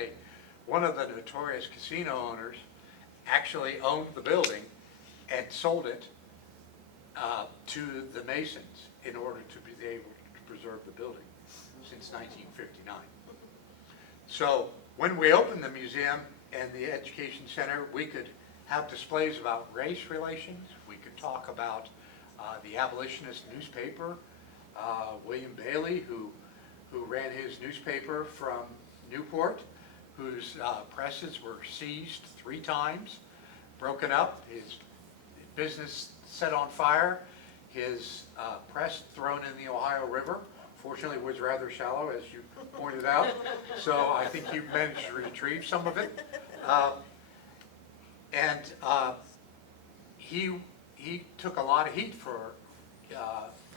one of the notorious casino owners actually owned the building and sold it to the Masons in order to be able to preserve the building since 1959. So when we opened the museum and the education center, we could have displays about race relations. We could talk about the abolitionist newspaper, William Bailey, who ran his newspaper from Newport, whose presses were seized 3 times, broken up, his business set on fire, his press thrown in the Ohio River. Fortunately, it was rather shallow, as you pointed out, so I think you managed to retrieve some of it. He took a lot of heat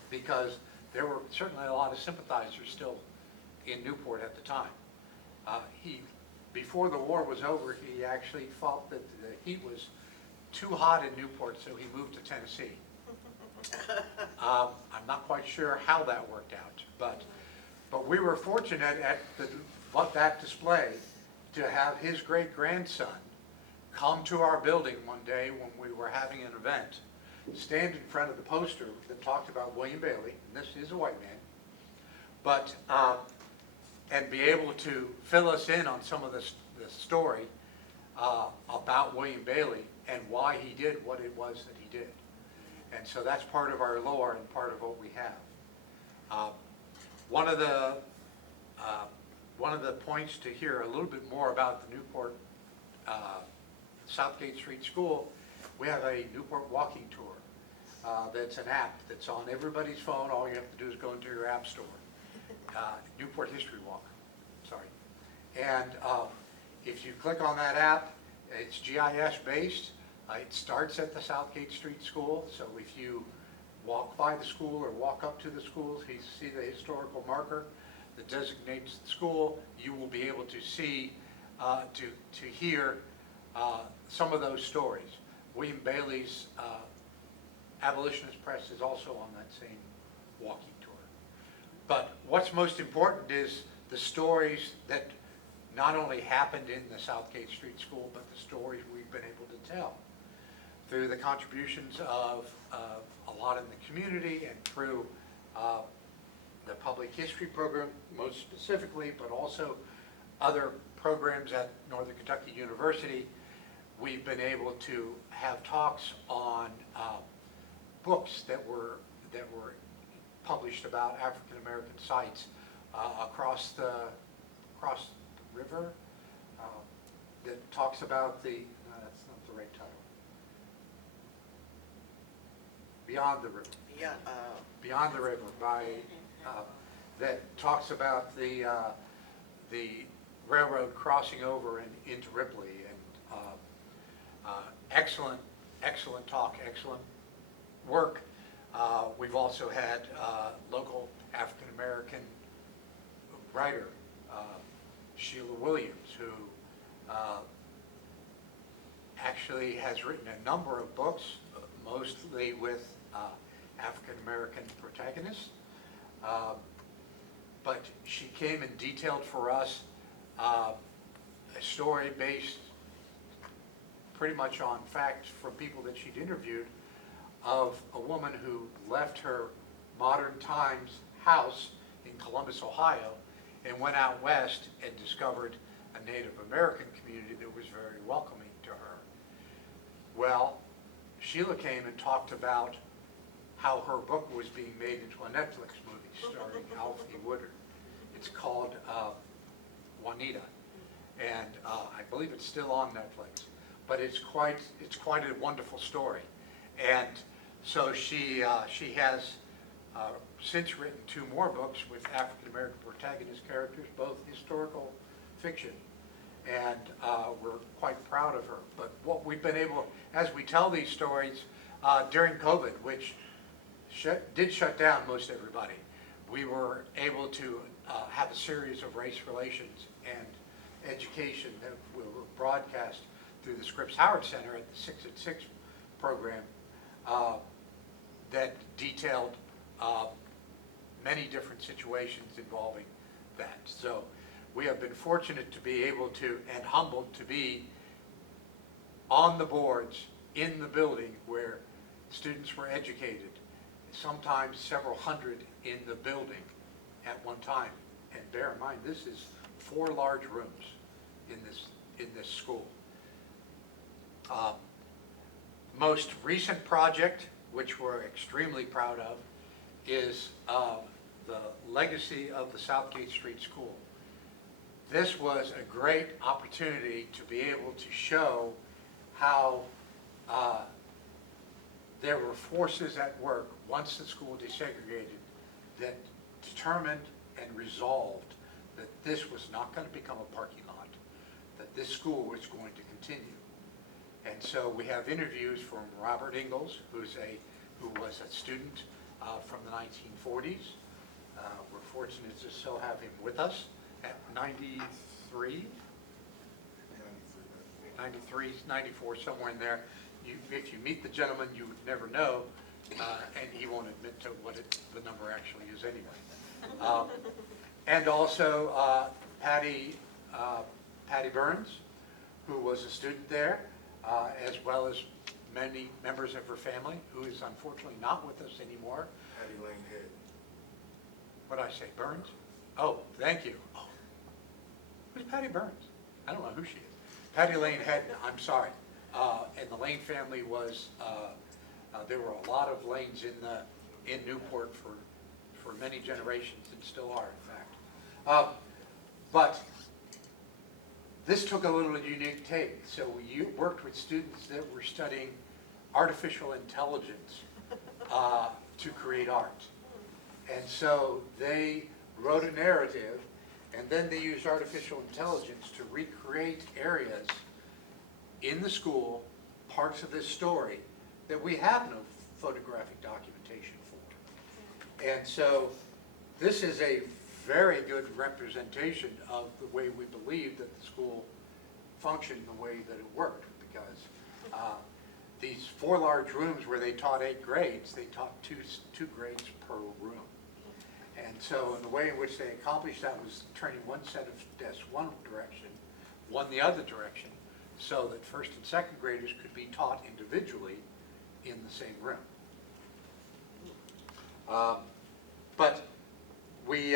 because there were certainly a lot of sympathizers still in Newport at the time. Before the war was over, he actually felt that the heat was too hot in Newport, so he moved to Tennessee. I'm not quite sure how that worked out, but we were fortunate at that display to have his great-grandson come to our building one day when we were having an event, stand in front of the poster that talked about William Bailey, and this is a white man, and be able to fill us in on some of the story about William Bailey and why he did what it was that he did. And so that's part of our lore and part of what we have. One of the points to hear a little bit more about the Newport Southgate Street School, we have a Newport walking tour. That's an app that's on everybody's phone. All you have to do is go into your app store. Newport History Walk, sorry. And if you click on that app, it's GIS based. It starts at the Southgate Street School, so if you walk by the school or walk up to the schools, you see the historical marker that designates the school, you will be able to see, to hear some of those stories. William Bailey's Abolitionist Press is also on that same walking tour. But what's most important is the stories that not only happened in the Southgate Street School, but the stories we've been able to tell through the contributions of a lot in the community and through the public history program most specifically, but also other programs at Northern Kentucky University. We've been able to have talks on books that were published about African American sites across the river, that talks about the, no, that's not the right title, Beyond the River. Yeah, Beyond the River by, that talks about the railroad crossing over and into Ripley, and excellent talk, excellent work. We've also had local African American writer, Sheila Williams, who actually has written a number of books, mostly with African American protagonists. But she came and detailed for us a story based pretty much on fact from people that she'd interviewed of a woman who left her modern times house in Columbus, Ohio, and went out west and discovered a Native American community that was very welcoming to her. Well, Sheila came and talked about how her book was being made into a Netflix movie starring Alfie Woodard. It's called Juanita, and I believe it's still on Netflix. But it's quite a wonderful story, and so she has since written 2 more books with African American protagonist characters, both historical fiction, and we're quite proud of her. But what we've been able, as we tell these stories during COVID, which did shut down most everybody, we were able to have a series of race relations and education that were broadcast through the Scripps Howard Center at the 6 at 6 program that detailed many different situations involving that. So we have been fortunate to be able to, and humbled to be on the boards in the building where students were educated, sometimes several hundred in the building at one time. And bear in mind, this is 4 large rooms in this school. Most recent project, which we're extremely proud of, is the legacy of the Southgate Street School. This was a great opportunity to be able to show how there were forces at work once the school desegregated that determined and resolved that this was not going to become a parking lot, that this school was going to continue. And so we have interviews from Robert Ingalls, who was a student from the 1940s. We're fortunate to still have him with us at 93, 94, somewhere in there. If you meet the gentleman, you would never know, and he won't admit to what the number actually is anyway. And also Patty Burns, who was a student there, as well as many members of her family, who is unfortunately not with us anymore. Patty Lane Head. What did I say, Burns? Oh, thank you. Oh. Who's Patty Burns? I don't know who she is. Patty Lane Head, I'm sorry. And the Lane family was, there were a lot of Lanes in Newport for many generations, and still are, in fact. But this took a little unique take. So we worked with students that were studying artificial intelligence to create art. And so they wrote a narrative, and then they used artificial intelligence to recreate areas in the school, parts of this story, that we have no photographic documentation for. And so this is a very good representation of the way we believed that the school functioned, the way that it worked, because these 4 large rooms where they taught 8 grades, they taught two grades per room. And so in the way in which they accomplished that was turning one set of desks one direction, one the other direction, so that first and second graders could be taught individually in the same room. But we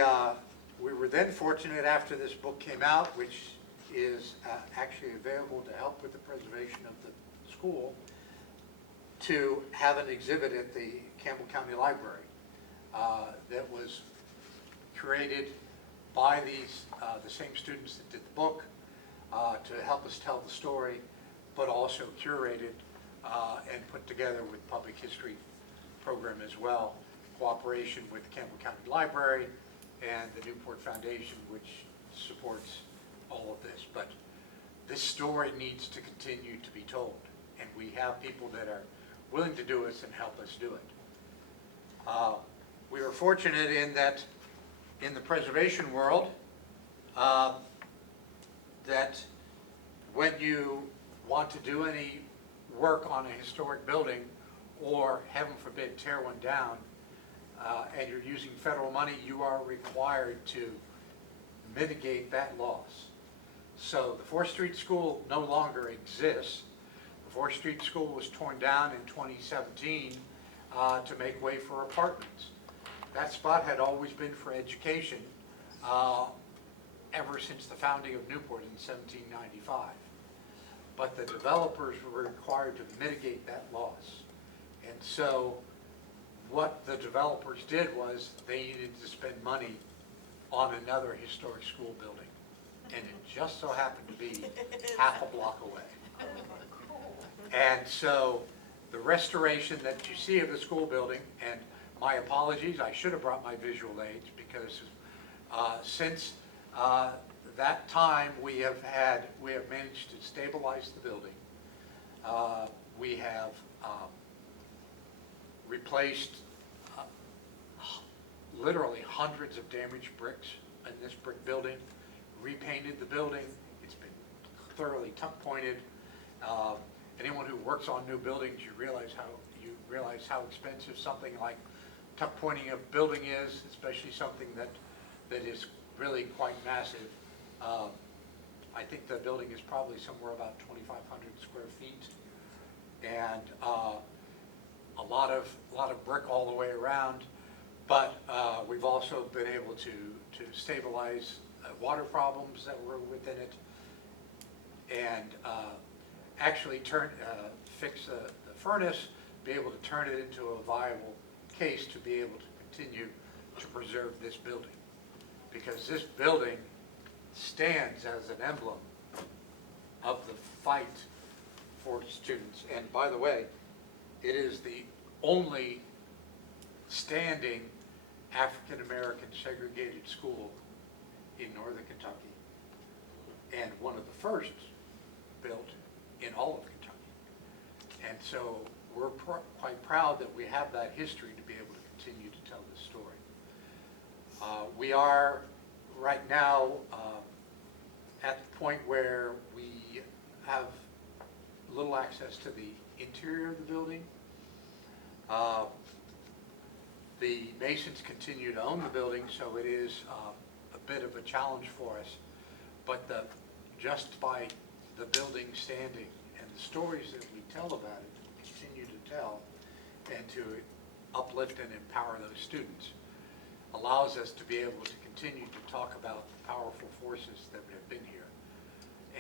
were then fortunate after this book came out, which is actually available to help with the preservation of the school, to have an exhibit at the Campbell County Library that was created by the same students that did the book to help us tell the story, but also curated and put together with public history program as well, cooperation with the Campbell County Library and the Newport Foundation, which supports all of this. But this story needs to continue to be told, and we have people that are willing to do it and help us do it. We were fortunate in that in the preservation world, that when you want to do any work on a historic building, or heaven forbid tear one down, and you're using federal money, you are required to mitigate that loss. So the 4th Street School no longer exists. The 4th Street School was torn down in 2017 to make way for apartments. That spot had always been for education ever since the founding of Newport in 1795. But the developers were required to mitigate that loss. And so what the developers did was they needed to spend money on another historic school building. And it just so happened to be half a block away. And so the restoration that you see of the school building, and my apologies, I should have brought my visual aids, because since that time we have managed to stabilize the building. We have replaced literally hundreds of damaged bricks in this brick building, repainted the building. It's been thoroughly tuck pointed. Anyone who works on new buildings, you realize how expensive something like tuck pointing a building is, especially something that is really quite massive. I think the building is probably somewhere about 2,500 square feet, and a lot of brick all the way around. But we've also been able to stabilize water problems that were within it, and actually fix the furnace, be able to turn it into a viable case to be able to continue to preserve this building. Because this building stands as an emblem of the fight for students. And by the way, it is the only standing African-American segregated school in northern Kentucky, and one of the first built in all of Kentucky. And so we're quite proud that we have that history to be able to continue to tell this story. We are right now at the point where we have little access to the interior of the building. The Masons continue to own the building, so it is a bit of a challenge for us. But just by the building standing and the stories that we tell about it, continue to tell, and to uplift and empower those students, allows us to be able to continue to talk about the powerful forces that have been here.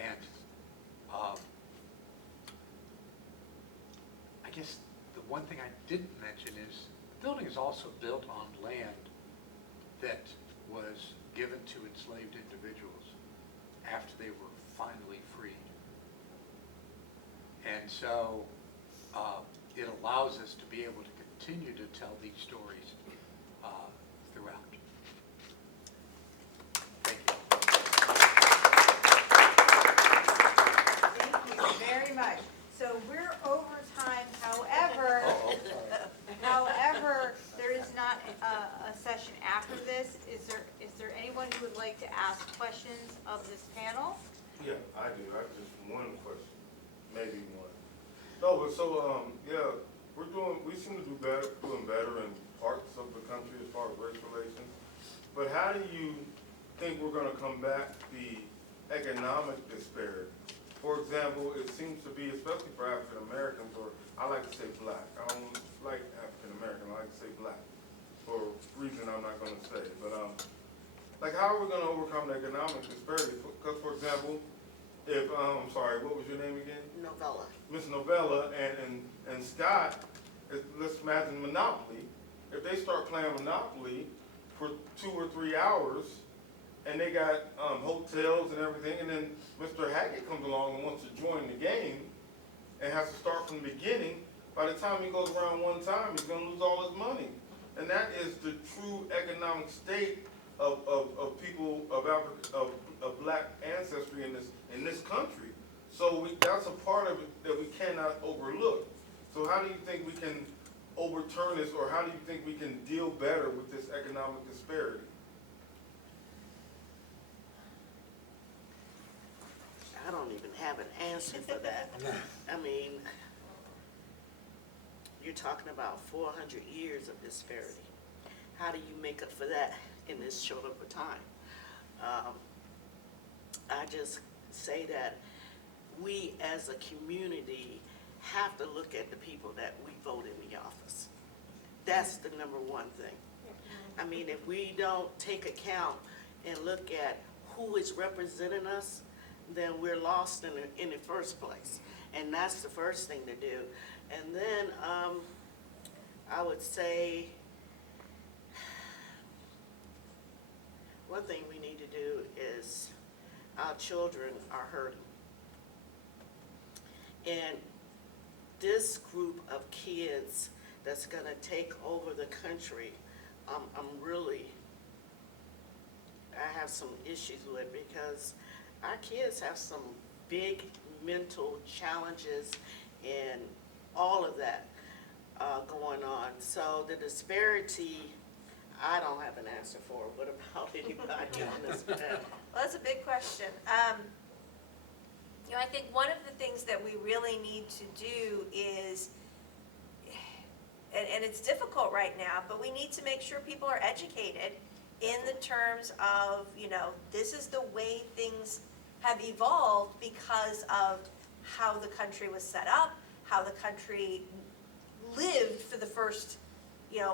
And I guess the one thing I didn't mention is the building is also built on land that was given to enslaved individuals after they were finally freed. And so it allows us to be able to continue to tell these stories throughout. Thank you. Thank you very much. So we're over time, however, there is not a session after this. Is there any anyone who would like to ask questions of this panel? Yeah, I do. I just one question, maybe one. No, but so yeah, we seem to doing better in parts of the country as far as race relations. But how do you think we're going to combat the economic disparity? For example, it seems to be, especially for African Americans, or I like to say black. I don't like African American. I like to say black for a reason I'm not going to say. But like, how are we going to overcome the economic disparity? Because, for example, if I'm sorry, what was your name again? Novella. Miss Novella and Scott, let's imagine Monopoly. If they start playing Monopoly for 2 or 3 hours, and they got hotels and everything, and then Mr. Hackett comes along and wants to join the game and has to start from the beginning, by the time he goes around one time, he's going to lose all his money. And that is the true economic state of people of Africa, of black ancestry in this country. So that's a part of it that we cannot overlook. So how do you think we can overturn this, or how do you think we can deal better with this economic disparity? I don't even have an answer for that. I mean, you're talking about 400 years of disparity. How do you make up for that in this short of a time? I just say that we as a community have to look at the people that we vote in the office. That's the number one thing. I mean, if we don't take account and look at who is representing us, then we're lost in the first place. And that's the first thing to do. And then I would say one thing we need to do is our children are hurting. And this group of kids that's gonna take over the country, I have some issues with, because our kids have some big mental challenges and all of that going on. So the disparity, I don't have an answer for. What about anybody on this panel? Well, that's a big question. I think one of the things that we really need to do is, and it's difficult right now, but we need to make sure people are educated in the terms of, this is the way things have evolved because of how the country was set up, how the country lived for the first,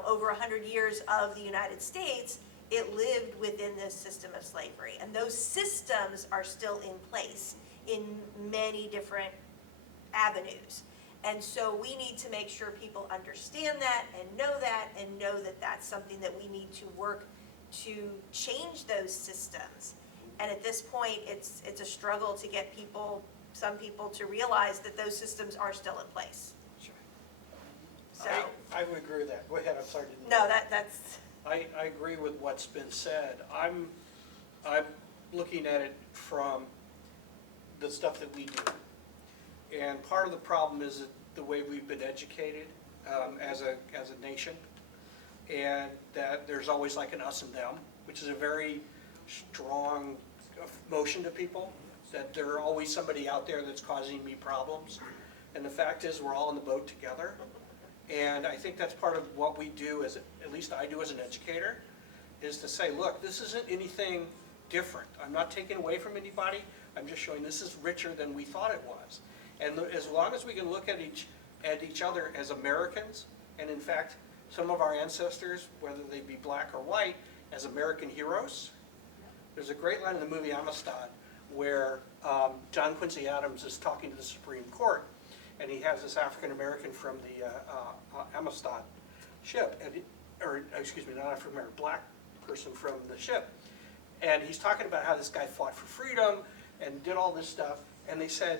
over 100 years of the United States. It lived within this system of slavery, and those systems are still in place in many different avenues. And so we need to make sure people understand that and know that that's something that we need to work to change those systems. And at this point, it's a struggle to get some people to realize that those systems are still in place. Sure. So, I would agree with that. Go ahead, I'm sorry. no, that's, I agree with what's been said. I'm looking at it from the stuff that we do. And part of the problem is the way we've been educated as a nation, and that there's always like an us and them, which is a very strong motion to people, that there's always somebody out there that's causing me problems. And the fact is, we're all in the boat together. And I think that's part of what we do, at least I do as an educator, is to say, look, this isn't anything different. I'm not taking away from anybody. I'm just showing this is richer than we thought it was. And as long as we can look at each other as Americans, and in fact, some of our ancestors, whether they be black or white, as American heroes. There's a great line in the movie Amistad where John Quincy Adams is talking to the Supreme Court, and he has this African American from the Amistad ship, not African American, black person from the ship, and he's talking about how this guy fought for freedom and did all this stuff, and they said,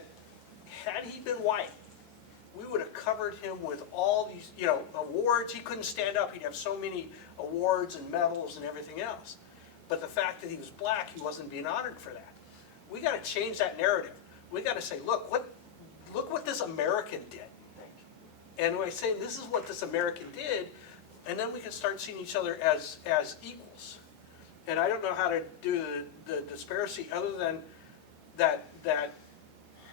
had he been white, we would have covered him with all these, awards. He couldn't stand up. He'd have so many awards and medals and everything else. But the fact that he was black, he wasn't being honored for that. We got to change that narrative. We got to say, look what this American did. And when I say this is what this American did, and then we can start seeing each other as equals. And I don't know how to do the disparity other than that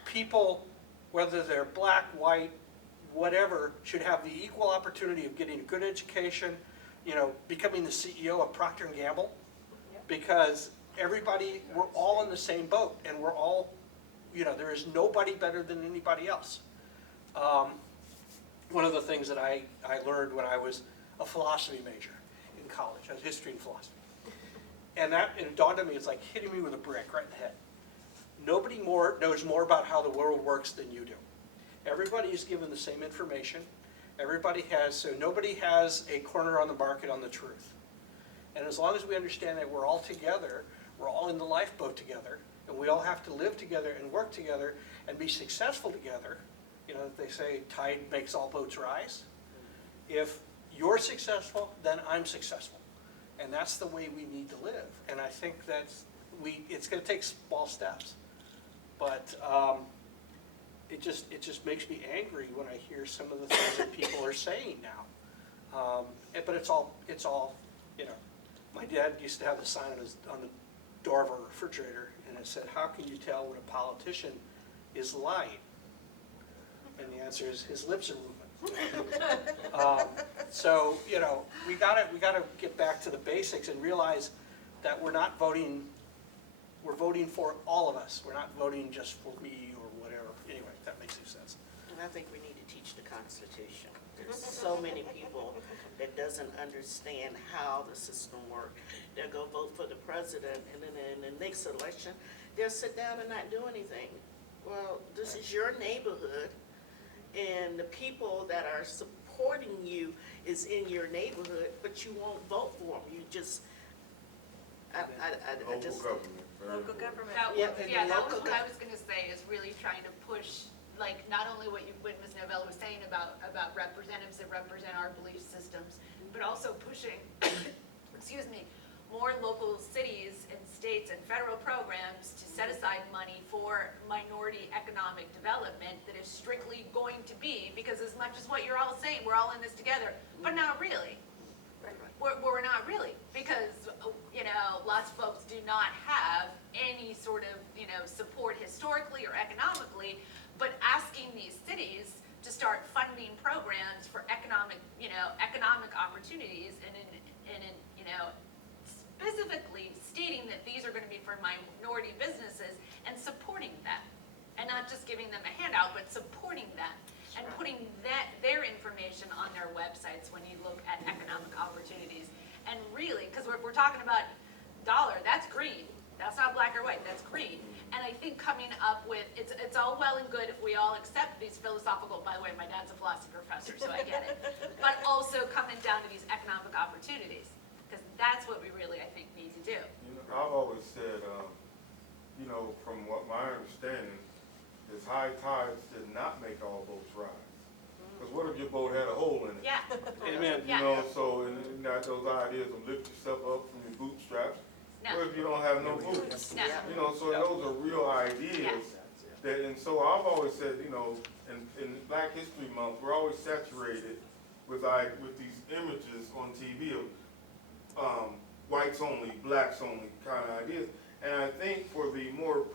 people, whether they're black, white, whatever, should have the equal opportunity of getting a good education, becoming the CEO of Procter & Gamble, because everybody, we're all in the same boat, and we're all, there is nobody better than anybody else. One of the things that I learned when I was a philosophy major in college, I was history and philosophy, and it dawned on me, it's like hitting me with a brick right in the head. Nobody knows more about how the world works than you do. Everybody is given the same information. So nobody has a corner on the market on the truth. And as long as we understand that we're all together, we're all in the lifeboat together, and we all have to live together and work together and be successful together. They say tide makes all boats rise. If you're successful, then I'm successful. And that's the way we need to live. And I think it's going to take small steps. But it just makes me angry when I hear some of the things that people are saying now. But it's all, my dad used to have a sign on the door of our refrigerator, and it said, "How can you tell when a politician is lying?" And the answer is, his lips are moving. So, we gotta get back to the basics and realize that we're not voting, we're voting for all of us. We're not voting just for me or whatever. Anyway, if that makes any sense. And I think we need to teach the Constitution. There's so many people that doesn't understand how the system works. They'll go vote for the president, and then in the next election, they'll sit down and not do anything. Well, this is your neighborhood, and the people that are supporting you is in your neighborhood, but you won't vote for them. You just, I just. Local government. Yeah, and That local was what I was gonna say, is really trying to push, like, not only what Ms. Novella was saying about representatives that represent our belief systems, but also pushing, excuse me, more local cities and states and federal programs to set aside money for minority economic development that is strictly going to be, because as much as what you're all saying, we're all in this together, but not really. We're not really, because, lots of folks do not have any sort of, support historically or economically, but asking these cities to start funding programs for economic opportunities and specifically stating that these are going to be for minority businesses and supporting them, and not just giving them a handout, but supporting them and putting their information on their websites when you look at economic opportunities. And really, because we're talking about dollar, that's green. That's not black or white, that's green. And I think coming up with, it's all well and good if we all accept these philosophical, by the way, my dad's a philosophy professor, so I get it, but also coming down to these economic opportunities, because that's what we really, I think, need to do. I've always said, from what my understanding is, high tides did not make all boats rise. Because what if your boat had a hole in it? Yeah. Amen. So, and not those ideas of lift yourself up from your bootstraps. No. What if you don't have no boots? No. So those are real ideas. That, and so I've always said, in Black History Month, we're always saturated with these images on TV of whites only, blacks only kind of ideas. And I think for the more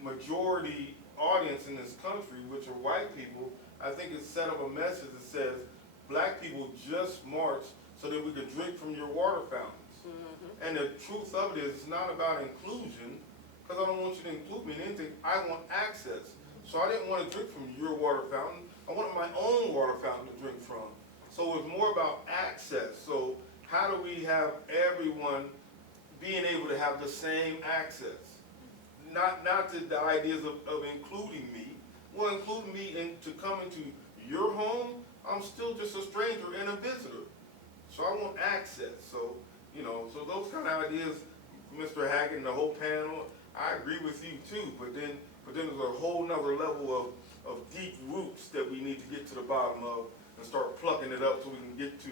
majority audience in this country, which are white people, I think it's set up a message that says black people just march so that we could drink from your water fountains. And the truth of it is, it's not about inclusion, because I don't want you to include me in anything. I want access. So I didn't want to drink from your water fountain. I wanted my own water fountain to drink from. So it was more about access. So how do we have everyone being able to have the same access? Not the ideas of including me. Well, including me to come into your home, I'm still just a stranger and a visitor. So I want access. So, so those kind of ideas, Mr. Hackett and the whole panel, I agree with you too, but then there's a whole nother level of deep roots that we need to get to the bottom of and start plucking it up so we can get to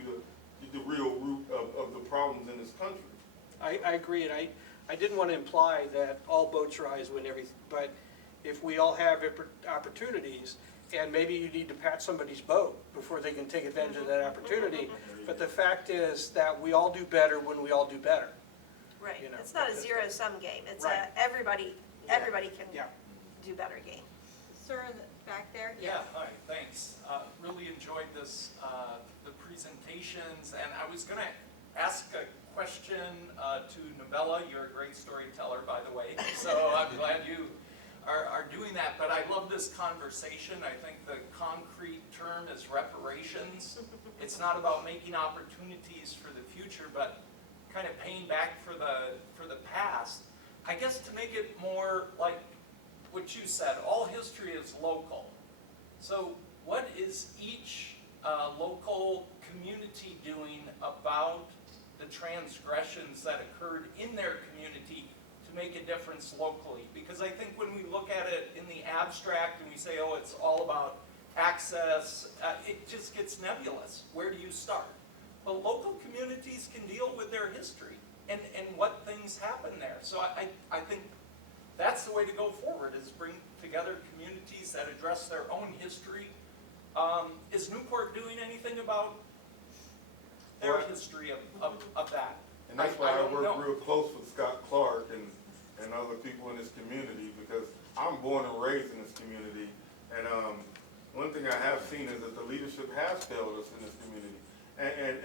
the real root of the problems in this country. I agree, and I didn't want to imply that all boats rise when everything, but if we all have opportunities, and maybe you need to pat somebody's boat before they can take advantage of that opportunity. But the fact is that we all do better when we all do better. Right, You know, it's not a that's- zero-sum game, it's Right. a, everybody can Yeah. do better game. Sir, in the back there? Yeah, hi, thanks. Really enjoyed this, the presentations, and I was gonna ask a question to Novella. You're a great storyteller, by the way, so I'm glad you are doing that. But I love this conversation. I think the concrete term is reparations. It's not about making opportunities for the future, but kind of paying back for the past. I guess to make it more like what you said, all history is local. So what is each local community doing about the transgressions that occurred in their community to make a difference locally? Because I think when we look at it in the abstract and we say, oh, it's all about access, it just gets nebulous. Where do you start? Well, local communities can deal with their history and what things happen there. So I think that's the way to go forward, is bring together communities that address their own history. Is Newport doing anything about their history of that? And that's why I don't work know. real close with Scott Clark and other people in this community, because I'm born and raised in this community. And one thing I have seen is that the leadership has failed us in this community.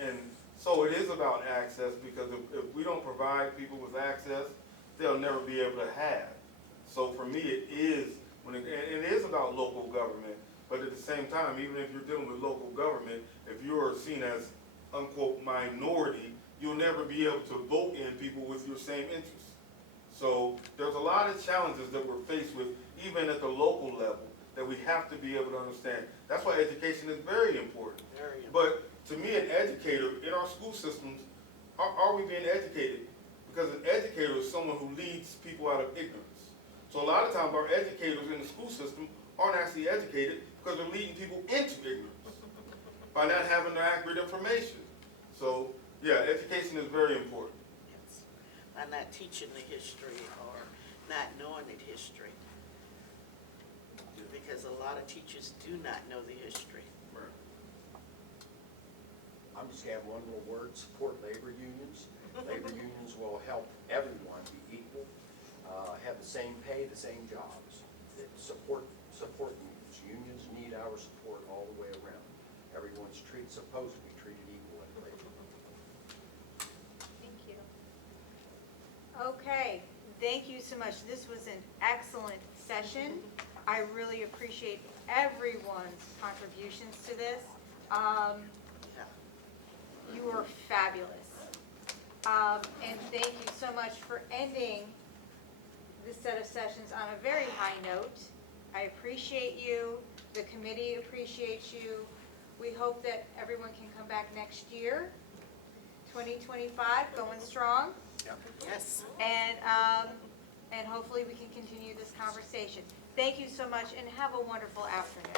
And so it is about access, because if we don't provide people with access, they'll never be able to have. So for me, it is, and it is about local government, but at the same time, even if you're dealing with local government, if you're seen as, unquote, minority, you'll never be able to vote in people with your same interests. So there's a lot of challenges that we're faced with, even at the local level, that we have to be able to understand. That's why education is very important. Very important. But to me, an educator in our school systems, are we being educated? Because an educator is someone who leads people out of ignorance. So a lot of times our educators in the school system aren't actually educated because they're leading people into ignorance by not having the accurate information. So yeah, education is very important. Yes. By not teaching the history or not knowing the history. Because a lot of teachers do not know the history. I'm just gonna have one little word: support labor unions. Labor unions will help everyone be equal, have the same pay, the same jobs. Support unions. Unions need our support all the way around. Everyone's supposed to be treated equal in labor. Thank you. Okay, thank you so much. This was an excellent session. I really appreciate everyone's contributions to this. Yeah. You were fabulous. And thank you so much for ending this set of sessions on a very high note. I appreciate you. The committee appreciates you. We hope that everyone can come back next year, 2025, going strong. Yes. And hopefully we can continue this conversation. Thank you so much and have a wonderful afternoon.